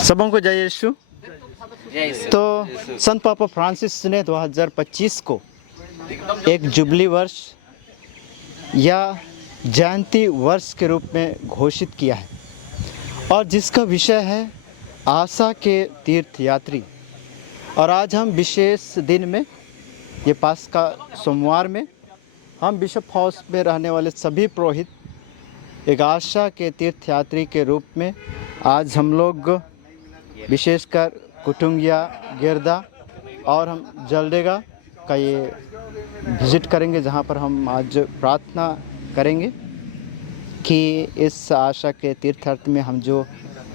सबों को जय यीशु। तो संत पापा फ्रांसिस ने 2025 को एक जुबली वर्ष या जयंती वर्ष के रूप में घोषित किया है और जिसका विषय है आशा के तीर्थयात्री। और आज हम विशेष दिन में ये पास्का सोमवार में हम बिशप हाउस में रहने वाले सभी पुरोहित एक आशा के तीर्थयात्री के रूप में आज हम लोग विशेषकर कुटुंगिया गिरदा और हम जलडेगा का ये विज़िट करेंगे, जहाँ पर हम आज प्रार्थना करेंगे कि इस आशा के तीर्थयात्री में हम जो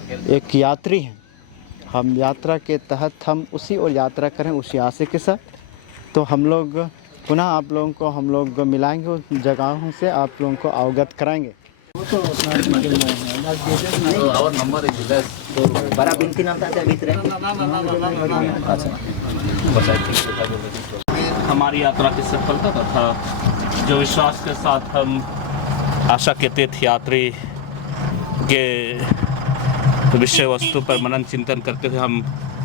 एक यात्री हैं, हम यात्रा के तहत हम उसी और यात्रा करें उसी आशा के साथ। तो हम लोग पुनः आप लोगों को हम लोग मिलाएंगे, उन जगहों से आप लोगों को अवगत कराएंगे। और नंबर बड़ा बिनती नाम था भीतर हमारी यात्रा की सफलता तथा जो विश्वास के साथ हम आशा के तीर्थ यात्री के विषय वस्तु पर मनन चिंतन करते हुए हम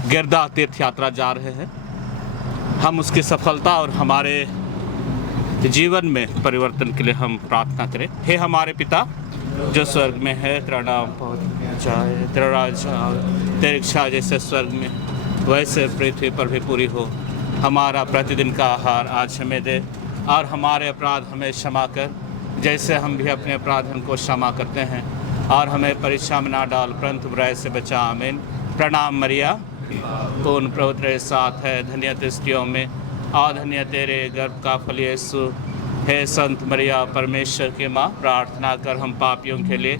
गिरदा तीर्थ यात्रा जा रहे हैं। हम उसकी सफलता और हमारे जीवन में परिवर्तन के लिए हम प्रार्थना करें। हे हमारे पिता जो स्वर्ग में है, तेरा नाम जाए, तेरा राज आए, तेरी इच्छा जैसे स्वर्ग में वैसे पृथ्वी पर भी पूरी हो। हमारा प्रतिदिन का आहार आज हमें दे और हमारे अपराध हमें क्षमा कर जैसे हम भी अपने अपराध उनको क्षमा करते हैं, और हमें परीक्षा में ना डाल परंतु बुराई से बचा। आमीन। प्रणाम मरिया, पूर्ण प्रभु तेरे साथ है, धन्य तू स्त्रियों में और धन्य तेरे गर्भ का फल यीशु। हे संत मरिया परमेश्वर की माँ, प्रार्थना कर हम पापियों के लिए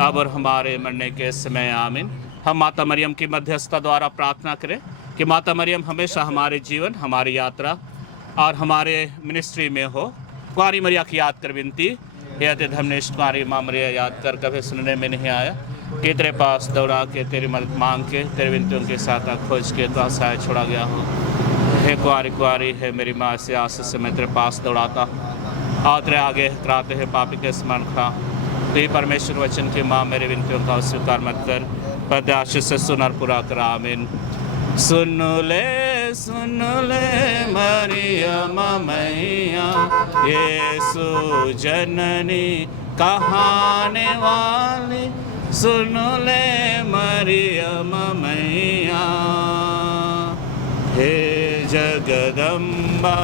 अब और हमारे मरने के समय। आमीन। हम माता मरियम की मध्यस्थता द्वारा प्रार्थना करें कि माता मरियम हमेशा हमारे जीवन, हमारी यात्रा और हमारे मिनिस्ट्री में हो। कुंवारी मरिया की याद कर विनती, हे अति धर्मनिष्ठ कुंवारी माँ मरिया याद कर, कभी सुनने में नहीं आया कि तेरे पास दौड़ा के तेरी मदद मांग के तेरे विनतियों के साथ खोज के तो आशाएं छोड़ा गया हो। हे कुंवारी है मेरी माँ, से आशीष से मैं तेरे पास दौड़ाता और तेरे आगे कराते हैं पापी के स्मरण खा। तो परमेश्वर वचन की माँ, मेरे विनतियों का स्वीकार मत कर, पर आशीष से सुन और पूरा कर। आमीन। सुन ले मरियम मैया, यीशु जननी कहाने वाली, सुन ले मरियम मैया। हे जगदम्बा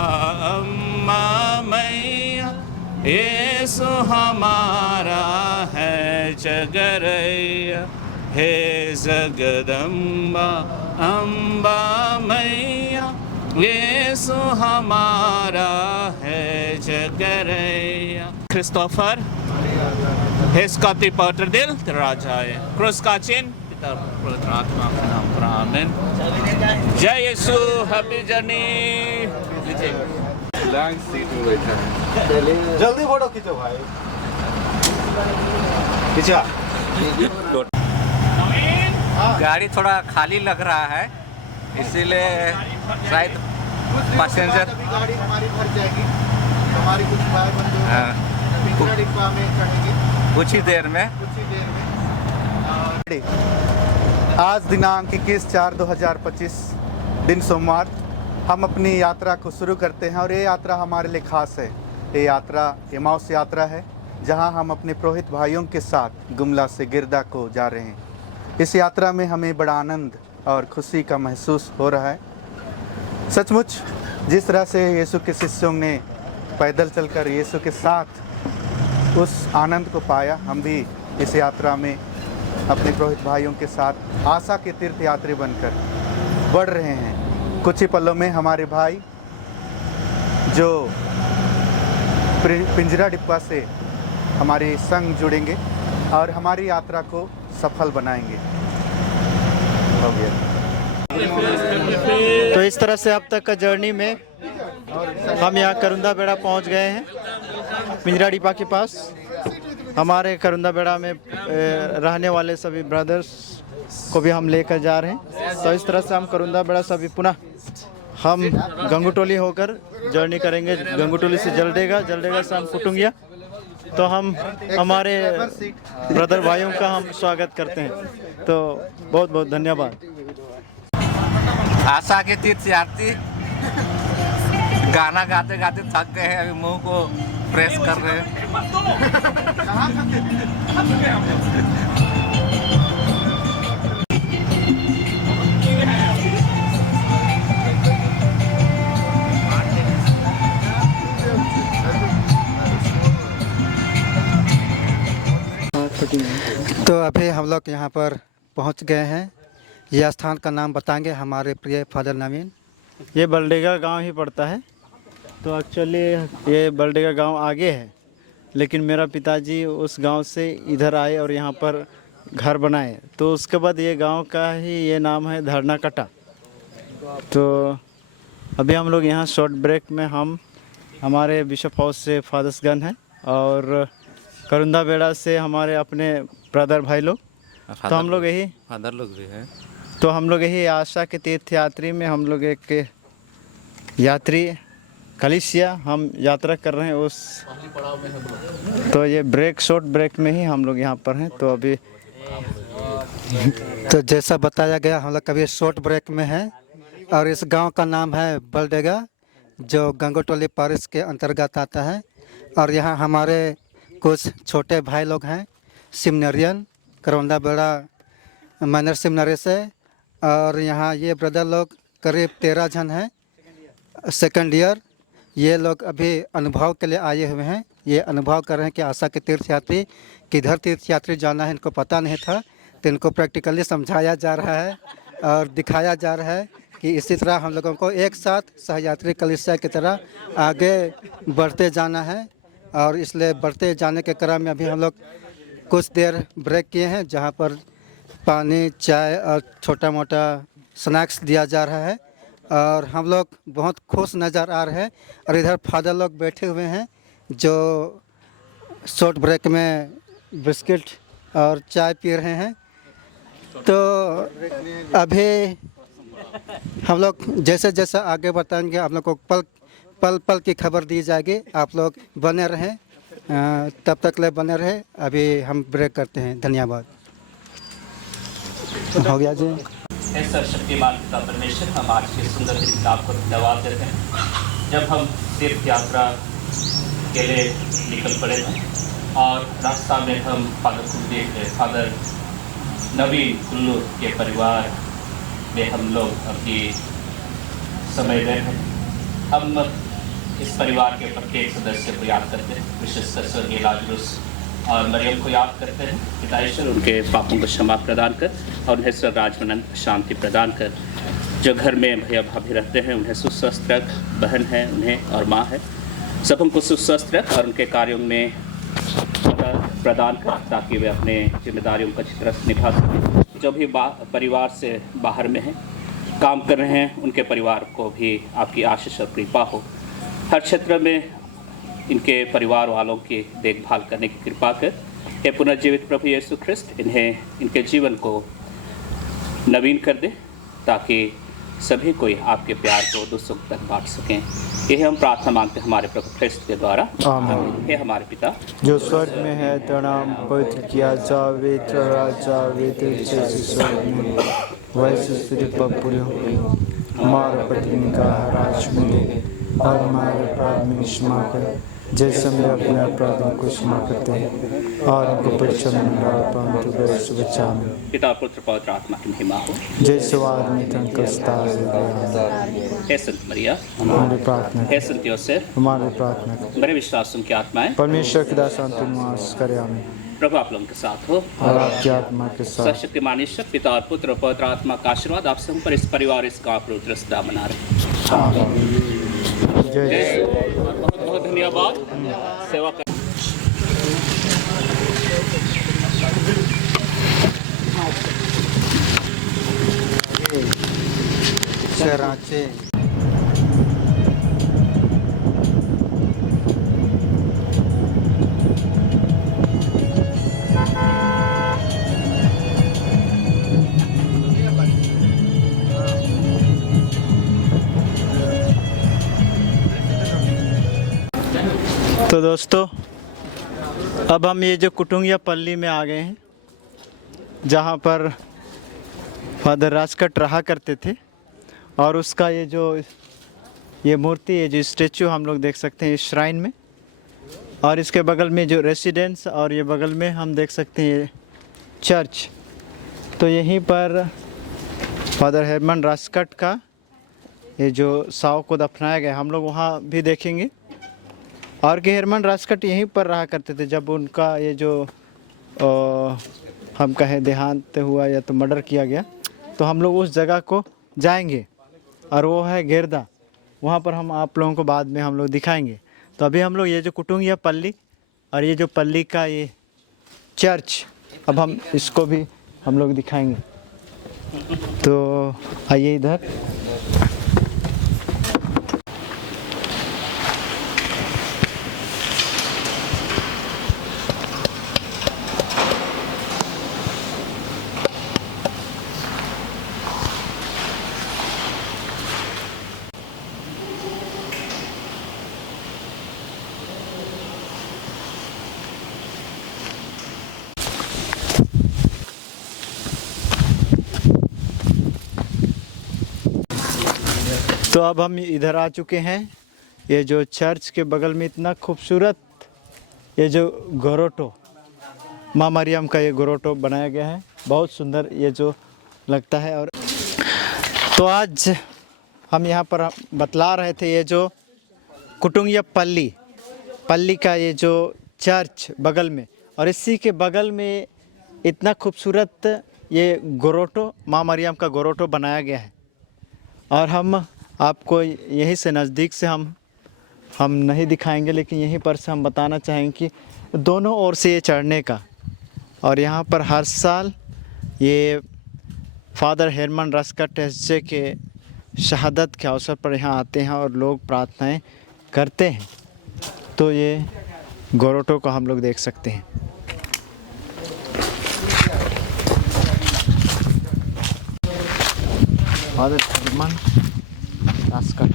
अम्मा मैया, यीशु हमारा है जगरैया। हे जगदम्बा अम्बा मैया, यीशु हमारा है जगरैया। क्रिस्टोफर, हे स्कॉटी पॉटर दिल, तेरा राजा है। क्रूस का चिन्ह, पिता पुत्र आत्मा के नाम पर। आमीन। जय Yeshu. Happy journey. Long seat में बैठा है। जल्दी फोटो खींचो भाई, खींचा। गाड़ी थोड़ा खाली लग रहा है, इसीलिए शायद पैसेंजर गाड़ी हमारी भर जाएगी। हमारी कुछ भाई बंधु पिंजरा डिब्बा में चढ़ेंगे कुछ ही देर में। आज दिनांक 21/4/2025 दिन सोमवार हम अपनी यात्रा को शुरू करते हैं और ये यात्रा हमारे लिए खास है। ये यात्रा एमाउस यात्रा है, जहां हम अपने पुरोहित भाइयों के साथ गुमला से गिरदा को जा रहे हैं। इस यात्रा में हमें बड़ा आनंद और खुशी का महसूस हो रहा है। सचमुच जिस तरह से यीशु के शिष्यों ने पैदल चलकर यीशु के साथ उस आनंद को पाया, हम भी इस यात्रा में अपने पुरोहित भाइयों के साथ आशा के तीर्थयात्री बनकर बढ़ रहे हैं। कुछ ही पलों में हमारे भाई जो पिंजरा डिब्बा से हमारे संग जुड़ेंगे और हमारी यात्रा को सफल बनाएंगे। हो गया। तो इस तरह से अब तक का जर्नी में हम यहाँ करुंदा बेड़ा पहुँच गए हैं, पिंजरा डिब्बा के पास। हमारे करुंदा बेड़ा में रहने वाले सभी ब्रदर्स को भी हम लेकर जा रहे हैं। तो इस तरह से हम करुंदा बेड़ा से अभी पुनः हम गंगुटोली होकर जर्नी करेंगे। गंगुटोली से जलडेगा, जलडेगा से हम कुटुंगिया तो हम हमारे ब्रदर भाइयों का हम स्वागत करते हैं। तो बहुत बहुत धन्यवाद। आशा के तीर्थयात्री गाना गाते गाते थक गए हैं, अभी मुंह को प्रेस कर रहे हैं। तो अभी हम लोग यहाँ पर पहुँच गए हैं। यह स्थान का नाम बताएंगे हमारे प्रिय फादर नवीन। ये बलडेगा गांव ही पड़ता है। तो एक्चुअली ये बलडेगा गांव आगे है, लेकिन मेरा पिताजी उस गांव से इधर आए और यहाँ पर घर बनाए। तो उसके बाद ये गांव का ही ये नाम है धरना कटा। तो अभी हम लोग यहाँ शॉर्ट ब्रेक में हम हमारे बिशप हाउस से फादर्सगन हैं और करुंदा बेड़ा से हमारे अपने ब्रदर भाई लोग। तो हम लोग यही फादर लोग भी हैं। तो हम लोग यही आशा के तीर्थ यात्री में हम लोग एक यात्री कलिसिया हम यात्रा कर रहे हैं उस। तो ये ब्रेक शॉर्ट ब्रेक में ही हम लोग यहाँ पर हैं। तो अभी तो जैसा बताया गया हम लोग कभी शॉर्ट ब्रेक में हैं और इस गांव का नाम है बलडेगा, जो गंगोटोली पारिश के अंतर्गत आता है। और यहाँ हमारे कुछ छोटे भाई लोग हैं, सिमनरियन करौंदा बेड़ा मैनर सिमनरी से। और यहाँ ये ब्रदर लोग करीब 13 जन हैं, सेकंड ईयर। ये लोग अभी अनुभव के लिए आए हुए हैं। ये अनुभव कर रहे हैं कि आशा के तीर्थयात्री किधर तीर्थयात्री जाना है इनको पता नहीं था। तो इनको प्रैक्टिकली समझाया जा रहा है और दिखाया जा रहा है कि इसी तरह हम लोगों को एक साथ सहयात्री कलिसिया की तरह आगे बढ़ते जाना है। और इसलिए बढ़ते जाने के क्रम में अभी हम लोग कुछ देर ब्रेक किए हैं, जहाँ पर पानी, चाय और छोटा मोटा स्नैक्स दिया जा रहा है। और हम लोग बहुत खुश नज़र आ रहे हैं। और इधर फादर लोग बैठे हुए हैं जो शॉर्ट ब्रेक में बिस्किट और चाय पी रहे हैं। तो अभी हम लोग जैसे जैसे आगे बताएंगे आप लोग को पल पल की खबर दी जाएगी। आप लोग बने रहें, तब तक ले बने रहे। अभी हम ब्रेक करते हैं। धन्यवाद। हो गया जी। हे सर्वशक्तिमान पिता परमेश्वर, हम आज के सुंदर दिन का आपको धन्यवाद देते हैं। जब हम तीर्थ यात्रा के लिए निकल पड़े हैं और रास्ता में हम फादर को देख रहे, फादर नवीन कुल्लू के परिवार में हम लोग अभी समय दे हैं। हम इस परिवार के प्रत्येक सदस्य को याद करते हैं, विशेषकर स्वर्गीय लाजरुस और मरियम को याद करते हैं। पिता ईश्वर उनके पापों को क्षमा प्रदान कर और उन्हें सर्वराजमनंत शांति प्रदान कर। जो घर में भैया भाभी रहते हैं उन्हें सुस्वस्थ रख, बहन है उन्हें और माँ है, सब हमको सुस्वस्थ रख और उनके कार्यों में प्रदान कर ताकि वे अपने जिम्मेदारियों को अच्छी तरह से निभा सकें। जो भी परिवार से बाहर में हैं, काम कर रहे हैं, उनके परिवार को भी आपकी आशीष और कृपा हो। हर क्षेत्र में इनके परिवार वालों की देखभाल करने की कृपा कर। हे पुनर्जीवित प्रभु यीशु ख्रिस्त, इन्हें इनके जीवन को नवीन कर दे ताकि सभी कोई आपके प्यार को दुख सुख तक बांट सकें। यही हम प्रार्थना मांगते हैं हमारे प्रभु ख्रिस्त के द्वारा। आमीन। हे हमारे पिता जो स्वर्ग में है, तेरा नाम पवित्र किया जावे, तेरा राज्य आवे, तेरी इच्छा जैसे स्वर्ग में वैसे पृथ्वी पर पूरी हो। हमारा प्रतिदिन का राज में दे और हमारे अपराध में क्षमा कर, जैसे हम अपने अपराधों को क्षमा करते हैं, और हमको परीक्षा में न डाल, परंतु बुरे से बचा। पिता पुत्र पवित्र आत्मा की महिमा हो। जैसे वाद में तंक स्तार हे संत मरिया, हमारी प्रार्थना हे संत योसेफ, हमारी प्रार्थना मेरे विश्वासों की आत्माएं परमेश्वर की दासान तुम निवास करे। आमीन। प्रभु आप लोगों के साथ हो और आपकी आत्मा के साथ। सर्वशक्तिमान ईश्वर पिता और पुत्र और पवित्र आत्मा का आशीर्वाद आप सब पर, इस परिवार, इस गाँव पर उतर सदा बना रहे। जय बहुत बहुत धन्यवाद सेवा कर। सराचे तो दोस्तों, अब हम ये जो कुटुंगिया पल्ली में आ गए हैं, जहाँ पर फादर राजकट रहा करते थे, और उसका ये मूर्ति, ये जो स्टेचू हम लोग देख सकते हैं इस श्राइन में, और इसके बगल में जो रेसिडेंस, और ये बगल में हम देख सकते हैं ये चर्च। तो यहीं पर फादर हेरमन राजकट का ये जो साव को दफनाया गया, हम लोग वहाँ भी देखेंगे। और कि हेरमन राजकट यहीं पर रहा करते थे जब उनका ये जो हम कहें देहांत हुआ या तो मर्डर किया गया, तो हम लोग उस जगह को जाएंगे, और वो है गेरदा। वहाँ पर हम आप लोगों को बाद में हम लोग दिखाएंगे। तो अभी हम लोग ये जो कुटुंगिया पल्ली और ये जो पल्ली का ये चर्च, अब हम इसको भी हम लोग दिखाएंगे। तो आइए इधर। तो अब हम इधर आ चुके हैं। ये जो चर्च के बगल में इतना खूबसूरत ये जो गोरोटो, माँ मरियम का ये गोरोटो बनाया गया है, बहुत सुंदर ये जो लगता है। और तो आज हम यहाँ पर बतला रहे थे ये जो कुटुंगिया पल्ली का ये जो चर्च बगल में, और इसी के बगल में इतना खूबसूरत ये गोरोटो, माँ मरियम का गोरोटो बनाया गया है। और हम आपको यहीं से नज़दीक से हम नहीं दिखाएंगे, लेकिन यहीं पर से हम बताना चाहेंगे कि दोनों ओर से ये चढ़ने का, और यहाँ पर हर साल ये फादर हेरमन राजकट एसजे के शहादत के अवसर पर यहाँ आते हैं और लोग प्रार्थनाएं करते हैं। तो ये गोरोटो को हम लोग देख सकते हैं। फादर हेरमन राजकट।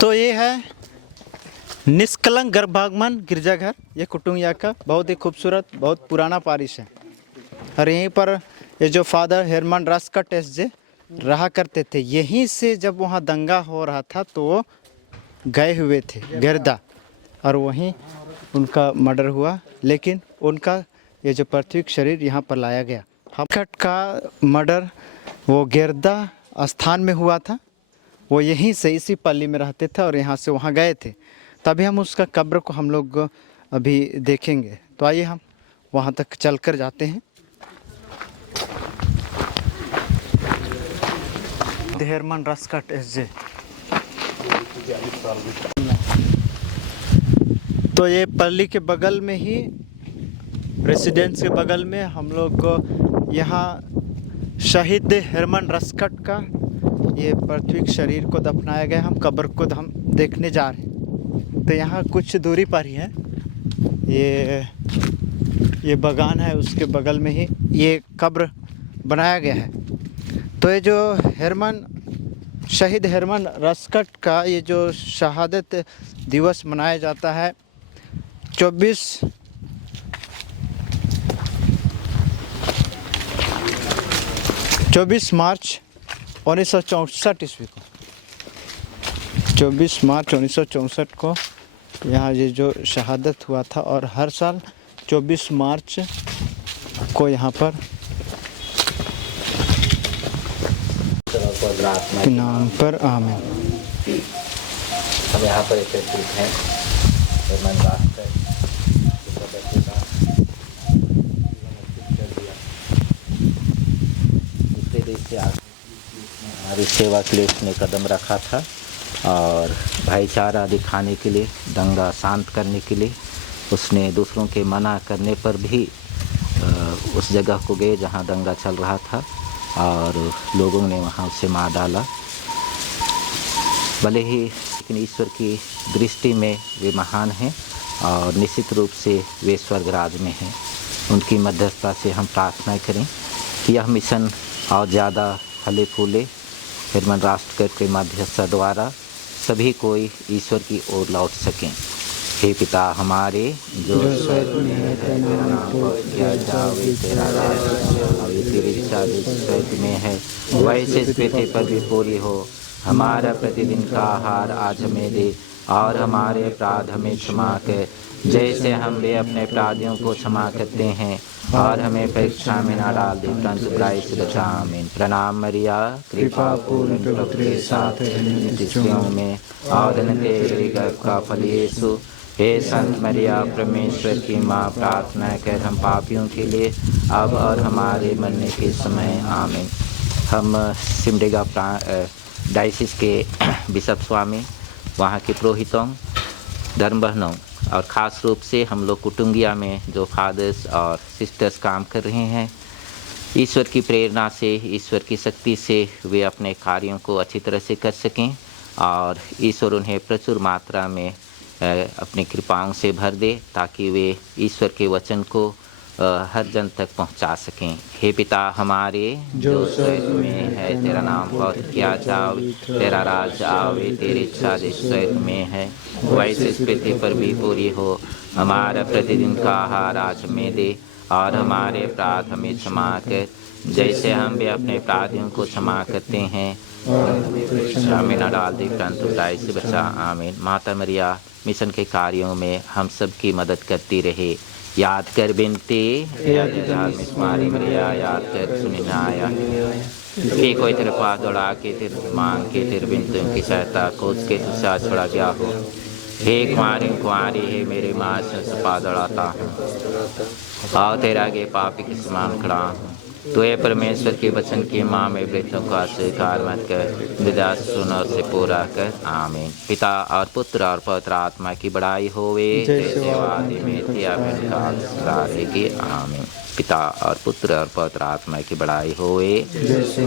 तो ये है निष्कलंक गर्भागमन गिरजाघर, ये कुटुंगिया का बहुत ही खूबसूरत, बहुत पुराना पारिश है। और यहीं पर ये जो फादर हेरमन राजकट एसजे रहा करते थे, यहीं से जब वहाँ दंगा हो रहा था तो वो गए हुए थे गेरदा, और वहीं उनका मर्डर हुआ। लेकिन उनका ये जो पार्थिव शरीर यहाँ पर लाया गया। राजकट का मर्डर वो गेरदा स्थान में हुआ था, वो यहीं से इसी पल्ली में रहते थे और यहाँ से वहाँ गए थे। तभी हम उसका कब्र को हम लोग अभी देखेंगे। तो आइए हम वहाँ तक चलकर जाते हैं। हेरमन राजकट एसजे। तो ये पल्ली के बगल में ही, रेसिडेंस के बगल में हम लोग को यहाँ शहीद हेरमन राजकट का ये पार्थिव शरीर को दफनाया गया। हम कब्र को हम देखने जा रहे हैं। तो यहाँ कुछ दूरी पर ही है ये बागान है, उसके बगल में ही ये कब्र बनाया गया है। तो ये जो शहीद हेरमन राजकट का ये जो शहादत दिवस मनाया जाता है 24 मार्च 1964 ईस्वी को, 24 मार्च 1964 को यहाँ ये जो शहादत हुआ था। और हर साल 24 मार्च को यहाँ पर के नाम पर आमीन। हम यहाँ पर एकत्रित हैं हेरमन राजकट दूसरे देश से हमारी सेवा के लिए उसने कदम रखा था, और भाईचारा दिखाने के लिए, दंगा शांत करने के लिए उसने दूसरों के मना करने पर भी उस जगह को गए जहाँ दंगा चल रहा था, और लोगों ने वहाँ उसे मार डाला। भले ही लेकिन ईश्वर की दृष्टि में वे महान हैं, और निश्चित रूप से वे स्वर्ग राज में हैं। उनकी मध्यस्थता से हम प्रार्थना करें कि यह मिशन और ज़्यादा फले फूले। हेरमन राजकट के मध्यस्थता द्वारा सभी कोई ईश्वर की ओर लौट सकें। हे पिता हमारे जो स्वर्ग में है, तेरा नाम किया जावे, तेरा राज्य आवे, तेरी इच्छा जैसे स्वर्ग में है वैसे इस पृथ्वी पर भी पूरी हो। हमारा प्रतिदिन का आहार आज हमें दे, और हमारे अपराध हमें क्षमा कर जैसे हम भी अपने अपराधियों को क्षमा करते हैं, और हमें परीक्षा में न डाल दे परंतु बुराई से बचा। आमीन। प्रणाम मरिया, कृपा पूर्ण प्रभु के साथ स्त्रियों में और तेरे गर्भ का फल यीशु। हे संत मरिया परमेश्वर की माँ, प्रार्थना कर हम पापियों के लिए अब और हमारे मरने के समय। आमीन। हम सिमडेगा डायसिस के बिशप स्वामी, वहाँ के पुरोहितों, धर्म बहनों और ख़ास रूप से हम लोग कुटुंबिया में जो फादर्स और सिस्टर्स काम कर रहे हैं, ईश्वर की प्रेरणा से, ईश्वर की शक्ति से वे अपने कार्यों को अच्छी तरह से कर सकें और ईश्वर उन्हें प्रचुर मात्रा में अपनी कृपाओं से भर दे ताकि वे ईश्वर के वचन को हर जन तक पहुंचा सकें। हे पिता हमारे जो स्वर्ग में है, तेरा नाम पवित्र किया जावे, तेरा राज आवे, तेरी इच्छा जिस स्वर्ग में है वैसे इस पृथ्वी पर भी पूरी हो। हमारा प्रतिदिन का आहार आज हमें दे, और हमारे अपराध हमें क्षमा कर जैसे हम भी अपने अपराधियों को क्षमा करते हैं, हमें न डाल दे परंतु बुराई से बचा। आमीन। माता मरिया मिशन के कार्यों में हम सब की मदद करती रहे। याद कर बिनती मारी मरिया, याद कर सुनिनाया कि कोई तेरे पास दौड़ा के तेरे मांग के तेरे बिनतियों की सहायता को उसके तुझसे छोड़ा गया हो। हे कुंवारी है मेरे माँ से पा दौड़ाता हूँ और तेरा आगे पापी के समान खड़ा हूँ। तो ये परमेश्वर के वचन की माँ में वृद्धों का स्वीकार मत कर, विदा सुन और से पूरा कर। आमीन। पिता और पुत्र और पवित्र आत्मा की बड़ाई होवे जैसे आदि में थी अभी काल रहेगी। आमीन। पिता और पुत्र और पवित्र आत्मा की बड़ाई होवे जैसे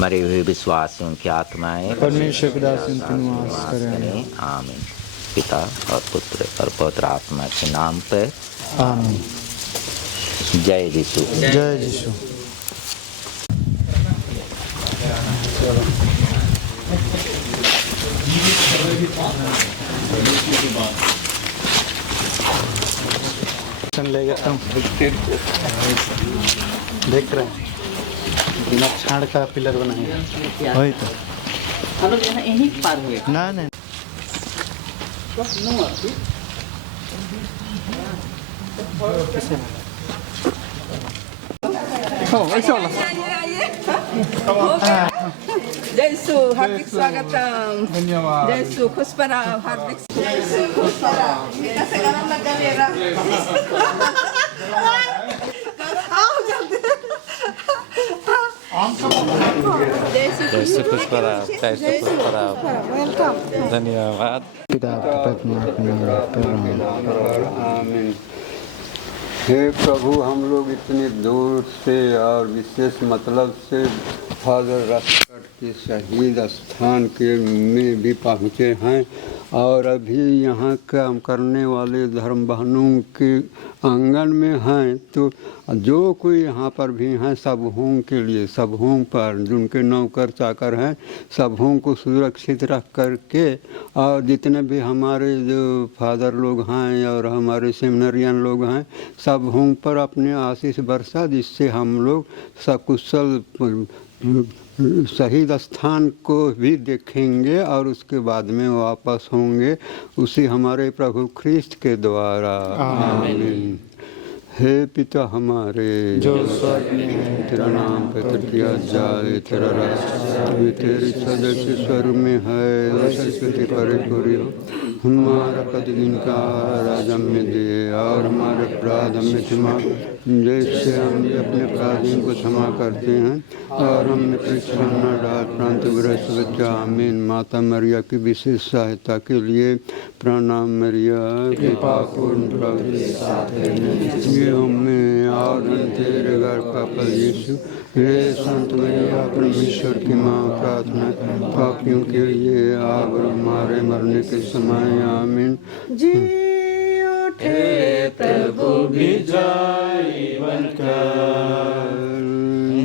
मरे हुए विश्वासियों की आत्माएं परमेश्वर पिता से निवास करें। आमीन। पिता और पुत्र और पवित्र आत्मा के नाम पर आमीन। जय यीशु। जय यीशु। ले गया देख रहे हैं बिना छाड़ का पिलर बनाया वही तो हम लोग यहाँ यहीं पार हुए। ना नहीं जयसु हार्दिक स्वागतम। धन्यवाद। जयसु खुश परा हार्दिक खुश परा। कैसे गरम लगा मेरा? आओ जल्दी। जयसु खुश परा। जयसु खुश परा। वेलकम। धन्यवाद। पिता आमीन। हे प्रभु, हम लोग इतनी दूर से और विशेष मतलब से फादर राजकट के शहीद स्थान के में भी पहुँचे हैं और अभी यहाँ काम करने वाले धर्म बहनों के आंगन में हैं। तो जो कोई यहाँ पर भी हैं सबों के लिए, सबों पर जिनके नौकर चाकर हैं सबों को सुरक्षित रख करके, और जितने भी हमारे जो फादर लोग हैं और हमारे सेमिनरियन लोग हैं सबों पर अपने आशीष बरसा, जिससे हम लोग सकुशल शहीद स्थान को भी देखेंगे और उसके बाद में वापस होंगे उसी हमारे प्रभु ख्रिस्त के द्वारा। आमीन। हे पिता हमारे जो स्वर्ग में है, तेरा नाम पवित्र किया जाए, तेरा राज्य तेरी इच्छा जैसे स्वर्ग में है वैसे पृथ्वी पर पूरी हो। हमारा प्रतिदिन का आहार हमें दे, और हमारे अपराध हमें क्षमा जैसे हम भी अपने अपराधियों को क्षमा करते हैं, और हमने परीक्षा न डाल परंतु बुराई से बचा। आमीन। माता मरिया की विशेष सहायता के लिए प्रणाम। मरिया कृपा पूर्ण प्रभु के साथ है, हमें और तेरे घर का फल यीशु। हे संत मरिया परमेश्वर की माँ, प्रार्थना पापियों के लिए अब हमारे मरने के समय। आमीन। जी उठे प्रभु जीवन का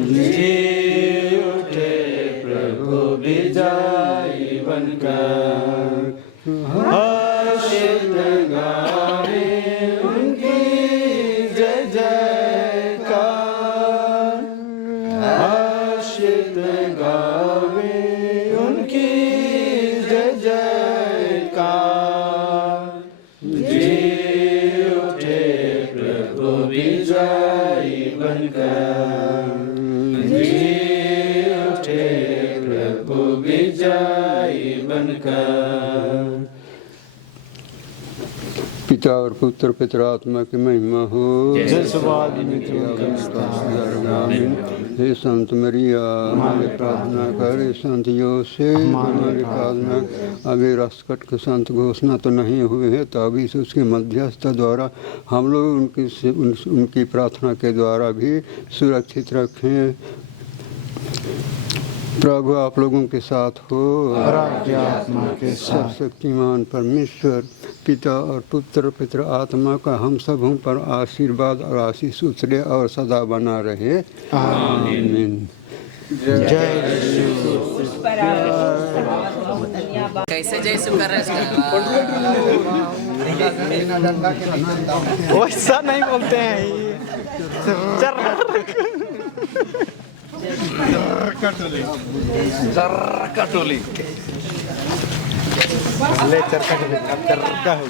जी उठे प्रभु विजय पिता और पुत्र पितरात्मा की महिमा हो। आमीन। हे संत मरिया हमारी प्रार्थना कर। हे संत योसेफ हमारी प्रार्थना। अभी रसकट के संत घोषणा तो नहीं हुए हैं, तो अभी से उसके मध्यस्थ द्वारा हम लोग उनकी प्रार्थना के द्वारा भी सुरक्षित रखें। प्रभु आप लोगों के साथ हो और आपकी आत्मा के साथ। शक्तिमान परमेश्वर पिता और पुत्र पितर आत्मा का हम सबों पर आशीर्वाद और आशीष उतरे और सदा बना रहे। आमीन। जय कैसे जैसु कर रहे वैसा नहीं बोलते हैं कटोली ले चरखा चरखा हो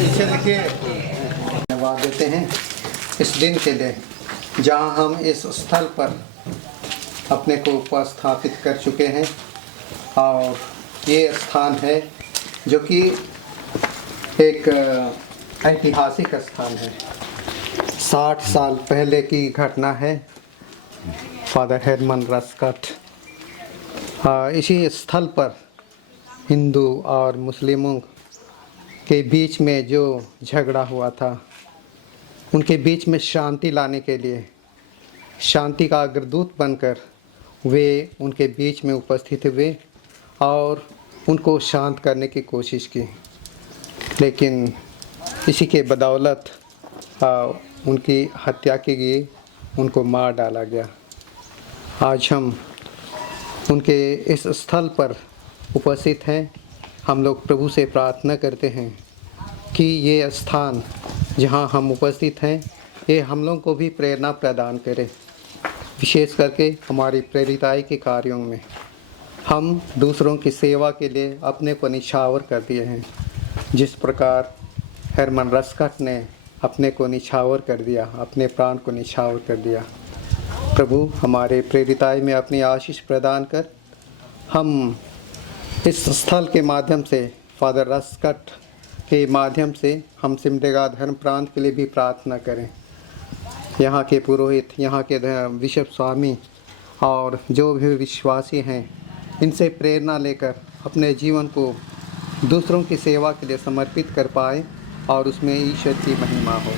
इसे देखिए धन्यवाद देते हैं इस दिन के लिए जहां हम इस स्थल पर अपने को उपस्थापित कर चुके हैं। और ये स्थान है जो कि एक ऐतिहासिक स्थान है। 60 साल पहले की घटना है। फादर हेरमन रस्कट इसी स्थल पर हिंदू और मुस्लिमों के बीच में जो झगड़ा हुआ था, उनके बीच में शांति लाने के लिए शांति का अग्रदूत बनकर वे उनके बीच में उपस्थित हुए और उनको शांत करने की कोशिश की। लेकिन इसी के बदौलत उनकी हत्या की गई, उनको मार डाला गया। आज हम उनके इस स्थल पर उपस्थित हैं। हम लोग प्रभु से प्रार्थना करते हैं कि ये स्थान जहां हम उपस्थित हैं, ये हम लोग को भी प्रेरणा प्रदान करे। विशेष करके हमारी प्रेरिताई के कार्यों में हम दूसरों की सेवा के लिए अपने को निछावर कर दिए हैं। जिस प्रकार हेरमन रस्कट ने अपने को निछावर कर दिया, अपने प्राण को निछावर कर दिया। प्रभु हमारे प्रेरिताई में अपनी आशीष प्रदान कर हम इस स्थल के माध्यम से, फादर रस्कट के माध्यम से हम सिमडेगा धर्म प्रांत के लिए भी प्रार्थना करें। यहाँ के पुरोहित, यहाँ के बिशप स्वामी और जो भी विश्वासी हैं, इनसे प्रेरणा लेकर अपने जीवन को दूसरों की सेवा के लिए समर्पित कर पाए और उसमें ईश्वर की महिमा हो।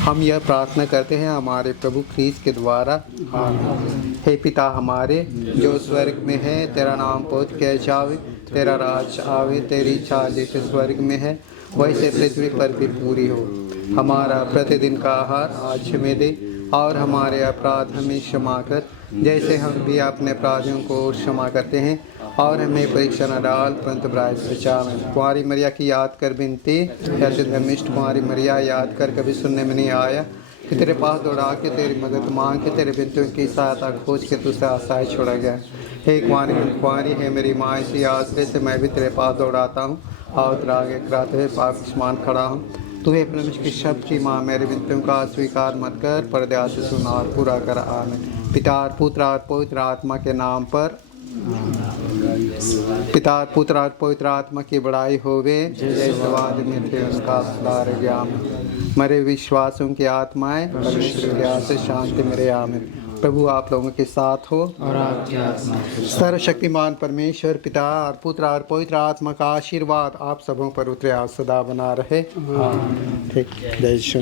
हम यह प्रार्थना करते हैं हमारे प्रभु ख्रीस्त के द्वारा। आमीन। हे पिता हमारे जो स्वर्ग में है, तेरा नाम पवित्र जावे, तेरा राज आवे, तेरी इच्छा जैसे स्वर्ग में है वैसे पृथ्वी पर भी पूरी हो। हमारा प्रतिदिन का आहार आज हमें दे और हमारे अपराध हमें क्षमा कर जैसे हम भी अपने अपराधियों को क्षमा करते हैं, और हमें परीक्षा न डाल परंतु बुराई से बचावे। कुंवारी मरिया की याद कर विनती, ऐसे धर्मिष्ठ कुंवारी मरिया याद कर कभी सुनने में नहीं आया कि तेरे पास दौड़ा के तेरी मदद मांग के तेरे विनतियों की सहायता खोज के तुझसे आशाएं छोड़ा गया। हे कुंवारी है मेरी माँ, इसी आश्रय से मैं भी तेरे पास दौड़ाता हूँ और तेरा आगे कराते हुए पाप समान खड़ा हूँ। तू हे परमेश्वर की शब्द की माँ, मेरे विनतियों का स्वीकार मत कर, पर दया से सुन और पूरा कर। आमीन। पिता और पुत्र और पवित्र आत्मा के नाम पर पिता और पुत्र और पवित्र आत्मा की बड़ाई होवे, जैसे वाद में थे उसका सुधार ज्ञान। मरे विश्वासों की आत्माएं परमेश्वर की आस से शांति मेरे। आमीन। प्रभु आप लोगों के साथ हो और आपकी आत्मा। सर्वशक्तिमान परमेश्वर पिता और पुत्र और पवित्र आत्मा का आशीर्वाद आप सबों पर उतरे और सदा बना रहे। ठीक। जय श्री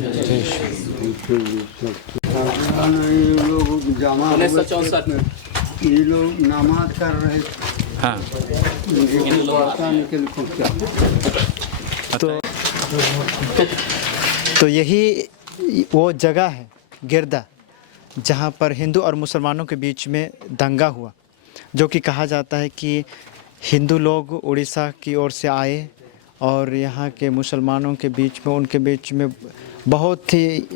ये लोग नमाज कर रहे थे। हाँ। तो यही वो जगह है गिरदा जहाँ पर हिंदू और मुसलमानों के बीच में दंगा हुआ, जो कि कहा जाता है कि हिंदू लोग उड़ीसा की ओर से आए और यहाँ के मुसलमानों के बीच में, उनके बीच में बहुत ही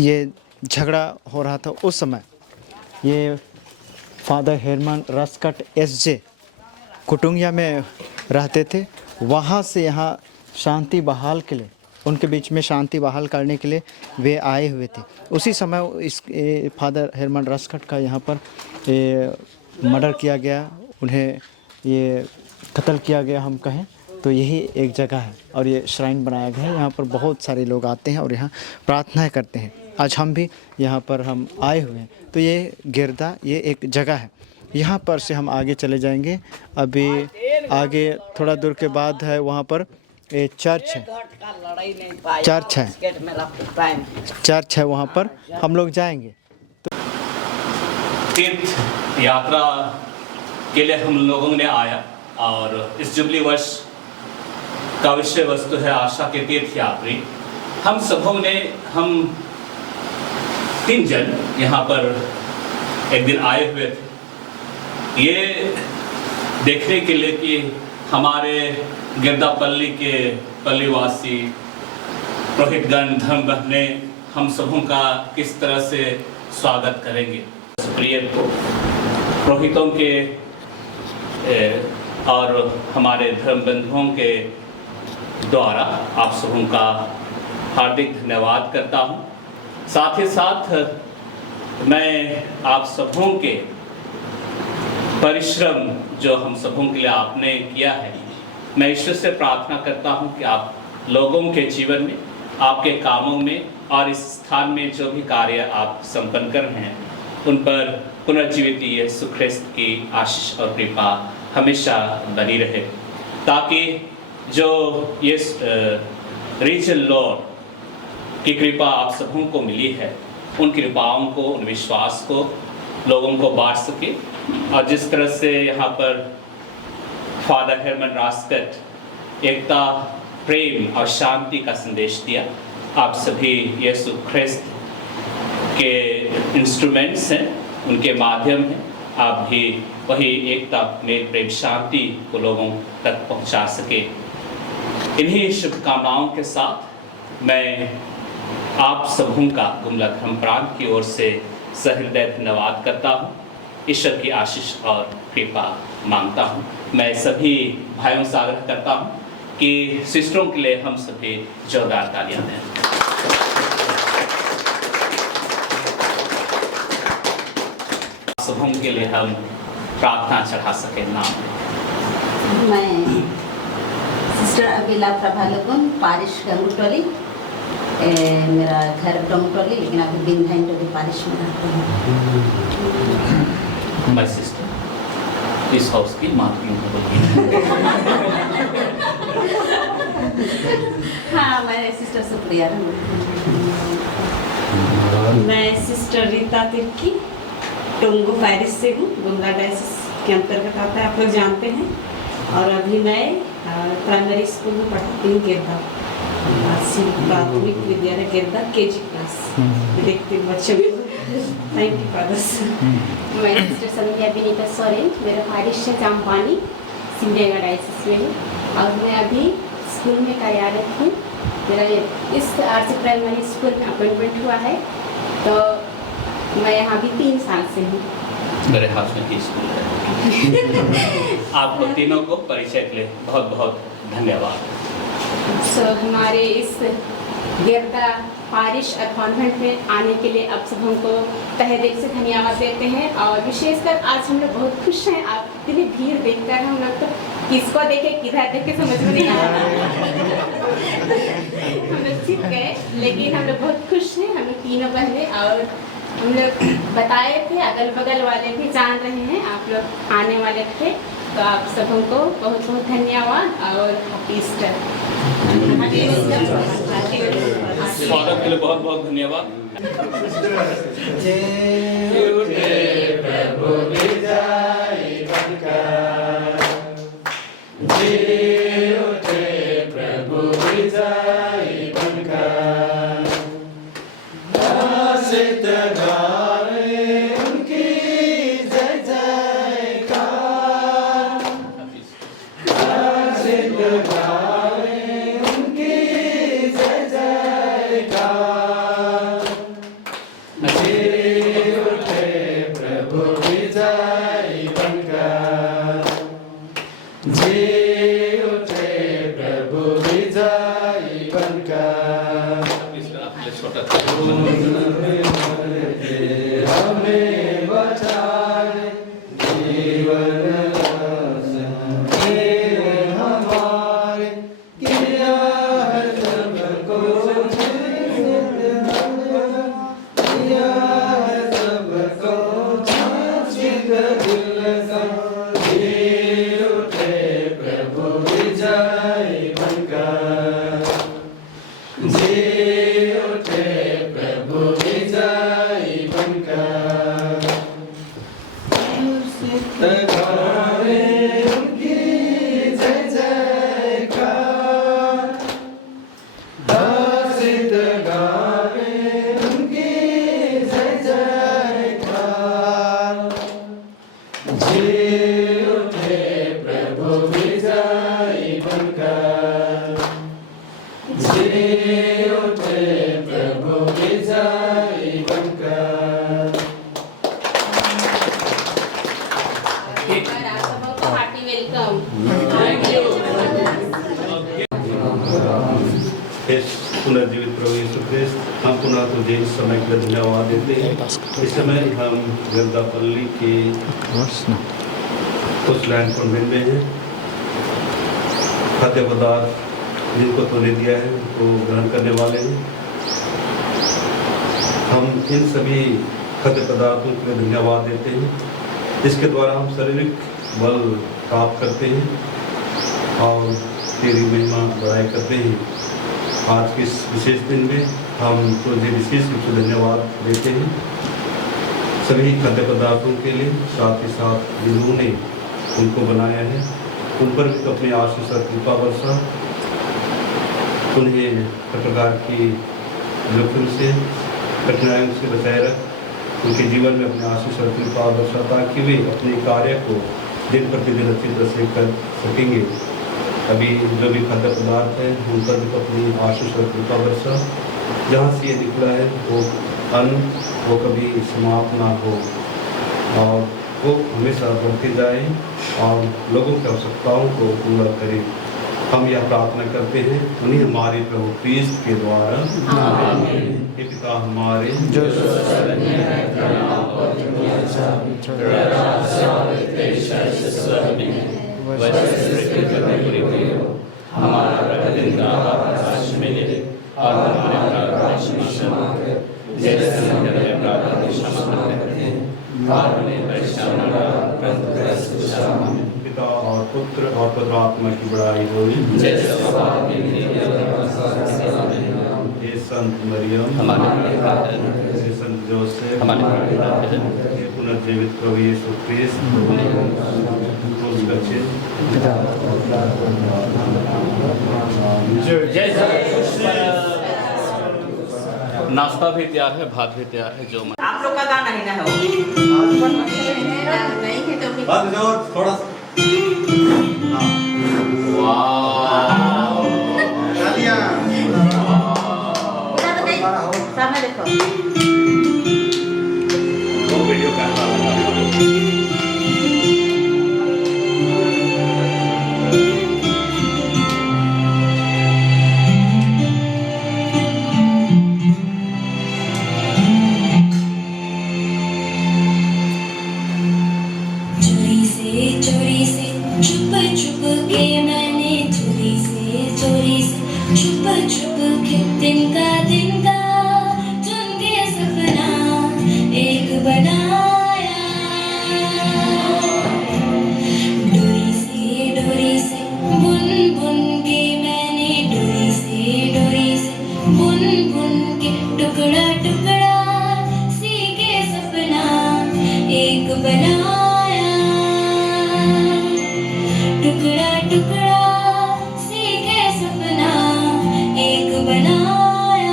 ये झगड़ा हो रहा था। उस समय ये फादर हेरमन रस्कट एसजे कुटुंगिया में रहते थे। वहाँ से यहाँ शांति बहाल के लिए, उनके बीच में शांति बहाल करने के लिए वे आए हुए थे। उसी समय इस फादर हेरमन रस्कट का यहाँ पर मर्डर किया गया। उन्हें ये कत्ल किया गया हम कहें तो यही एक जगह है और ये श्राइन बनाया गया है। यहाँ पर बहुत सारे लोग आते हैं और यहाँ प्रार्थनाएं करते हैं। आज हम भी यहाँ पर हम आए हुए हैं। तो ये गिरदा ये एक जगह है। यहाँ पर से हम आगे चले जाएंगे। अभी आगे थोड़ा दूर के बाद है वहाँ पर एक चर्च है, चर्च है वहाँ पर हम लोग जाएंगे। तीर्थ यात्रा के लिए हम लोगों ने आया और इस जुबली वर्ष का विषय वस्तु है आशा के तीर्थ यात्री। हम सबों ने हम 3 जन यहाँ पर एक दिन आए हुए थे ये देखने के लिए कि हमारे गिरदापल्ली के पल्लीवासी पुरोहितगण धर्म बहने हम सबों का किस तरह से स्वागत करेंगे। प्रिय पुरोहितों के और हमारे धर्म बंधुओं के द्वारा आप सबों का हार्दिक धन्यवाद करता हूँ। साथ ही साथ मैं आप सबों के परिश्रम जो हम सबों के लिए आपने किया है, मैं ईश्वर से प्रार्थना करता हूँ कि आप लोगों के जीवन में, आपके कामों में और इस स्थान में जो भी कार्य आप संपन्न कर रहे हैं उन पर पुनर्जीवित यीशु ख्रिस्त की आशीष और कृपा हमेशा बनी रहे, ताकि जो ये रीजन लॉर्ड की कृपा आप सबों को मिली है उन कृपाओं को, उन विश्वास को लोगों को बांट सके। और जिस तरह से यहाँ पर फादर हेरमन रास्कट एकता, प्रेम और शांति का संदेश दिया, आप सभी यीशु ख्रिस्त के इंस्ट्रूमेंट्स हैं, उनके माध्यम हैं, आप भी वही एकता में प्रेम शांति को लोगों तक पहुंचा सके। इन्हीं शुभकामनाओं के साथ मैं आप सबों का गुमला धर्म प्रांत की ओर से सहृदय धन्यवाद करता हूँ। ईश्वर की आशीष और कृपा मांगता हूँ। मैं सभी भाइयों से आग्रह करता हूँ कि सिस्टरों के लिए हम सभी जोरदार तालियां दें। सबों के लिए हम प्रार्थना चढ़ा सके। नाम मैं सिस्टर अबिला प्रभा लगुन, पारिश गंगुटोली, मेरा घर गंगुटोली, लेकिन अभी बिंधाइन टोली पारिश में रहती हूँ। माय सिस्टर इस हाउस की मालकिन है। हाँ, मैं सिस्टर सुप्रिया हूँ। मैं सिस्टर रीता तिर्की टोंगो पैरिस से हूँ, गुमला डायसिस के अंतर्गत आता है, आप लोग जानते हैं। और अभी मैं प्राइमरी स्कूल में पढ़ती हूँ, गिरदा प्राथमिक विद्यालय गिरदा केजी क्लास देखते बच्चे भी। Thank you father. मैं सिस्टर संध्या विनीता सोरेन, मेरा पारिश है जामपानी, सिमडेगा डायसिस में है और मैं अभी स्कूल में कार्यरत हूँ। मेरा इस आरसी प्राइमरी स्कूल में अपॉइंटमेंट हुआ है, तो मैं यहाँ भी 3 साल से हूँ। मेरे हाथ में की स्कूल है। आपको तीनों को परिचय के लिए बहुत बहुत धन्यवाद। हमारे इस गिरदा पारिश और कॉन्वेंट में आने के लिए आप सब हमको तहे दिल से धन्यवाद देते हैं। और विशेषकर आज हम लोग बहुत खुश हैं। आप इतनी भीड़ देखकर हम लोग तो किसको देखे किधर देखे समझ में नहीं आ रहा। हम लोग सीख गए, लेकिन हम लोग बहुत खुश हैं। हम लोग तीनों बहनें, और हम लोग बताए थे, अगल बगल वाले भी जान रहे हैं आप लोग आने वाले थे, तो आप सबों को बहुत बहुत धन्यवाद और हैप्पी ईस्टर। स्वागत के लिए बहुत बहुत धन्यवाद। जीवन इस पुनर्जीवित प्रभु यीशु ख्रिस्त, हम पुनः तुझे इस समय के लिए धन्यवाद देते हैं। इस समय हम गर्दापल्ली के कुछ लैंड कॉन्वेंट में हैं। खाद्य पदार्थ जिनको तूने दिया है उनको ग्रहण करने वाले हैं। हम इन सभी खाद्य पदार्थों के लिए धन्यवाद देते हैं, जिसके द्वारा हम शारीरिक बल प्राप्त करते हैं और तेरी महिमा बढ़ाई करते हैं। आज के इस विशेष दिन में हम तुझे विशेष रूप से धन्यवाद देते हैं सभी खाद्य पदार्थों के लिए, साथ ही साथ जिन्होंने उनको बनाया है उन पर भी अपने आशीष और कृपा वर्षा, उन्हें हर प्रकार की जोखिम से, कठिनाइयों से बचाए रख, उनके जीवन में अपने आशीष और कृपा वर्षा, ताकि वे अपने कार्य को दिन प्रतिदिन अच्छी तरह से कर सकेंगे। अभी जो भी खाद्य पदार्थ है उन पर भी अपनी आशीष और कृपा वर्षा, जहाँ से ये निकला है वो अन्न वो कभी समाप्त ना हो और वो हमेशा बढ़ते जाए और लोगों की आवश्यकताओं को पूरा करे। हम यह प्रार्थना करते हैं उन्हीं हमारे प्रभु क्रिस्त के द्वारा। हे पिता हमारे जो हमारा प्रतिदिन का आकाश में दे और हमारे अपराध क्षमा कर, जैसे हम अपने अपराध क्षमा करते हैं और हमें परीक्षा न डाल परंतु ग्रस्त बचा। पिता और पुत्र और पवित्र आत्मा की बड़ाई होई। जैसे संत मरियम हमारे संत जोसेफ हमारे पुनर्जीवित प्रभु यीशु ख्रिस्त नाश्ता भी तैयार है, भात भी तैयार है। जो आप लोग का गाना है ना थोड़ा सामने देखो वो वीडियो कैसा लगा। चोरी से छुप छुप के मैंने चोरी से छुप छुप के तिनका चुन के सपना एक बनाया। डोरी से बुन बुन के मैंने डोरी से बुन बुन के टुकड़ा टुकड़ा सी के सपना एक बनाया। टुकड़ा टुकड़ा सी के सपना एक बनाया।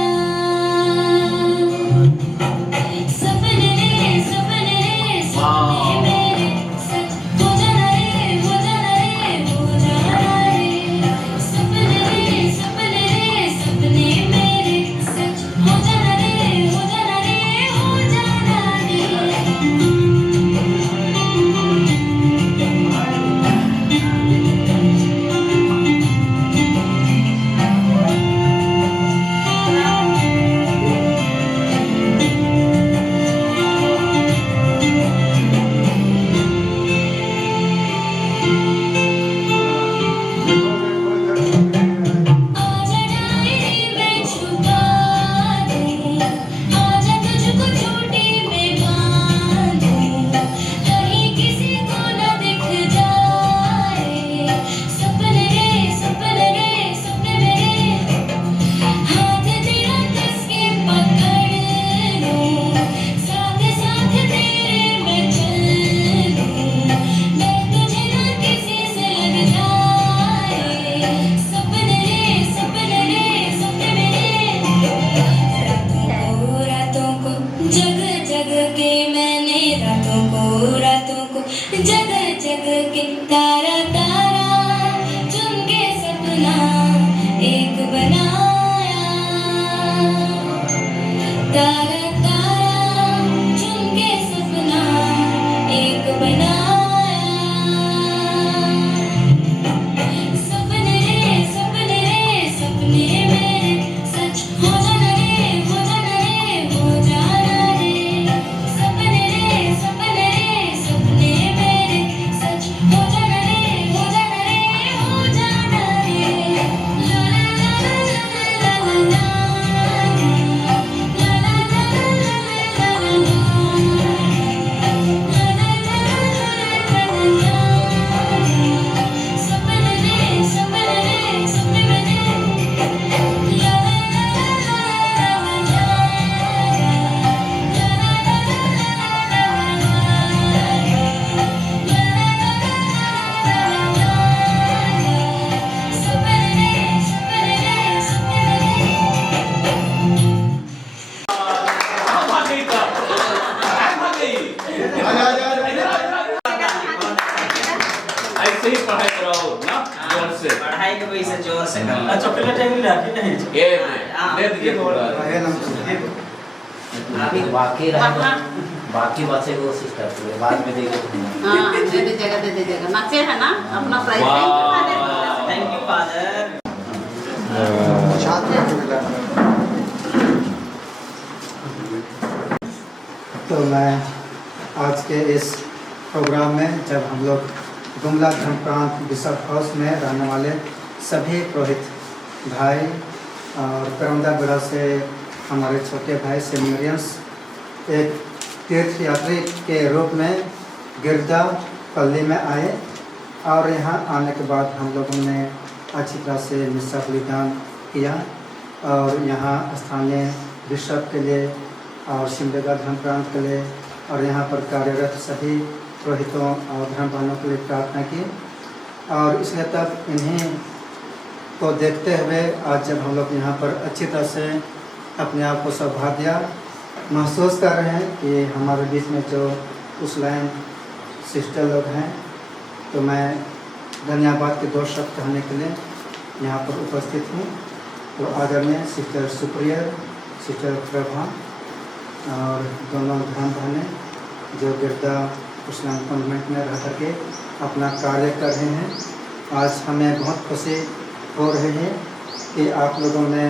जोर से पढ़ाई के वजह से जोर से कर चॉकलेट है मिला कि नहीं ये दे दीजिए पूरा। अभी बाकी रहेगा, बाकी बचे वो सिस्टर पूरे बाद में देंगे। हाँ दे दीजिएगा नाचे है ना अपना प्राइस। Thank you father. तो मैं आज के इस प्रोग्राम में जब हम लोग गुमला धर्म प्रांत बिशप हाउस में रहने वाले सभी पुरोहित भाई और करौंदा गढ़ा से हमारे छोटे भाई सेमिनारियंस एक तीर्थ यात्री के रूप में गिरदा पल्ली में आए और यहाँ आने के बाद हम लोगों ने अच्छी तरह से मिस्सा बलिदान किया और यहाँ स्थानीय बिशप के लिए और सिमडेगा धर्म प्रांत के लिए और यहाँ पर कार्यरत सभी पुरोहितों और धर्मवानों के लिए प्रार्थना की। और इसलिए तब इन्हीं को देखते हुए आज जब हम लोग यहाँ पर अच्छी तरह से अपने आप को सौभाग्य महसूस कर रहे हैं कि हमारे बीच में जो मुस्लिम सिस्टर लोग हैं, तो मैं धन्यवाद के 2 शब्द कहने के लिए यहाँ पर उपस्थित हूँ। तो आदरणीय सिस्टर सुप्रिया, सिस्टर प्रभा और दोनों धर्म बहनें जो गिरदा इस्लाम कॉन्वेंट में रह करके अपना कार्य कर रहे हैं। आज हमें बहुत खुशी हो रही है कि आप लोगों ने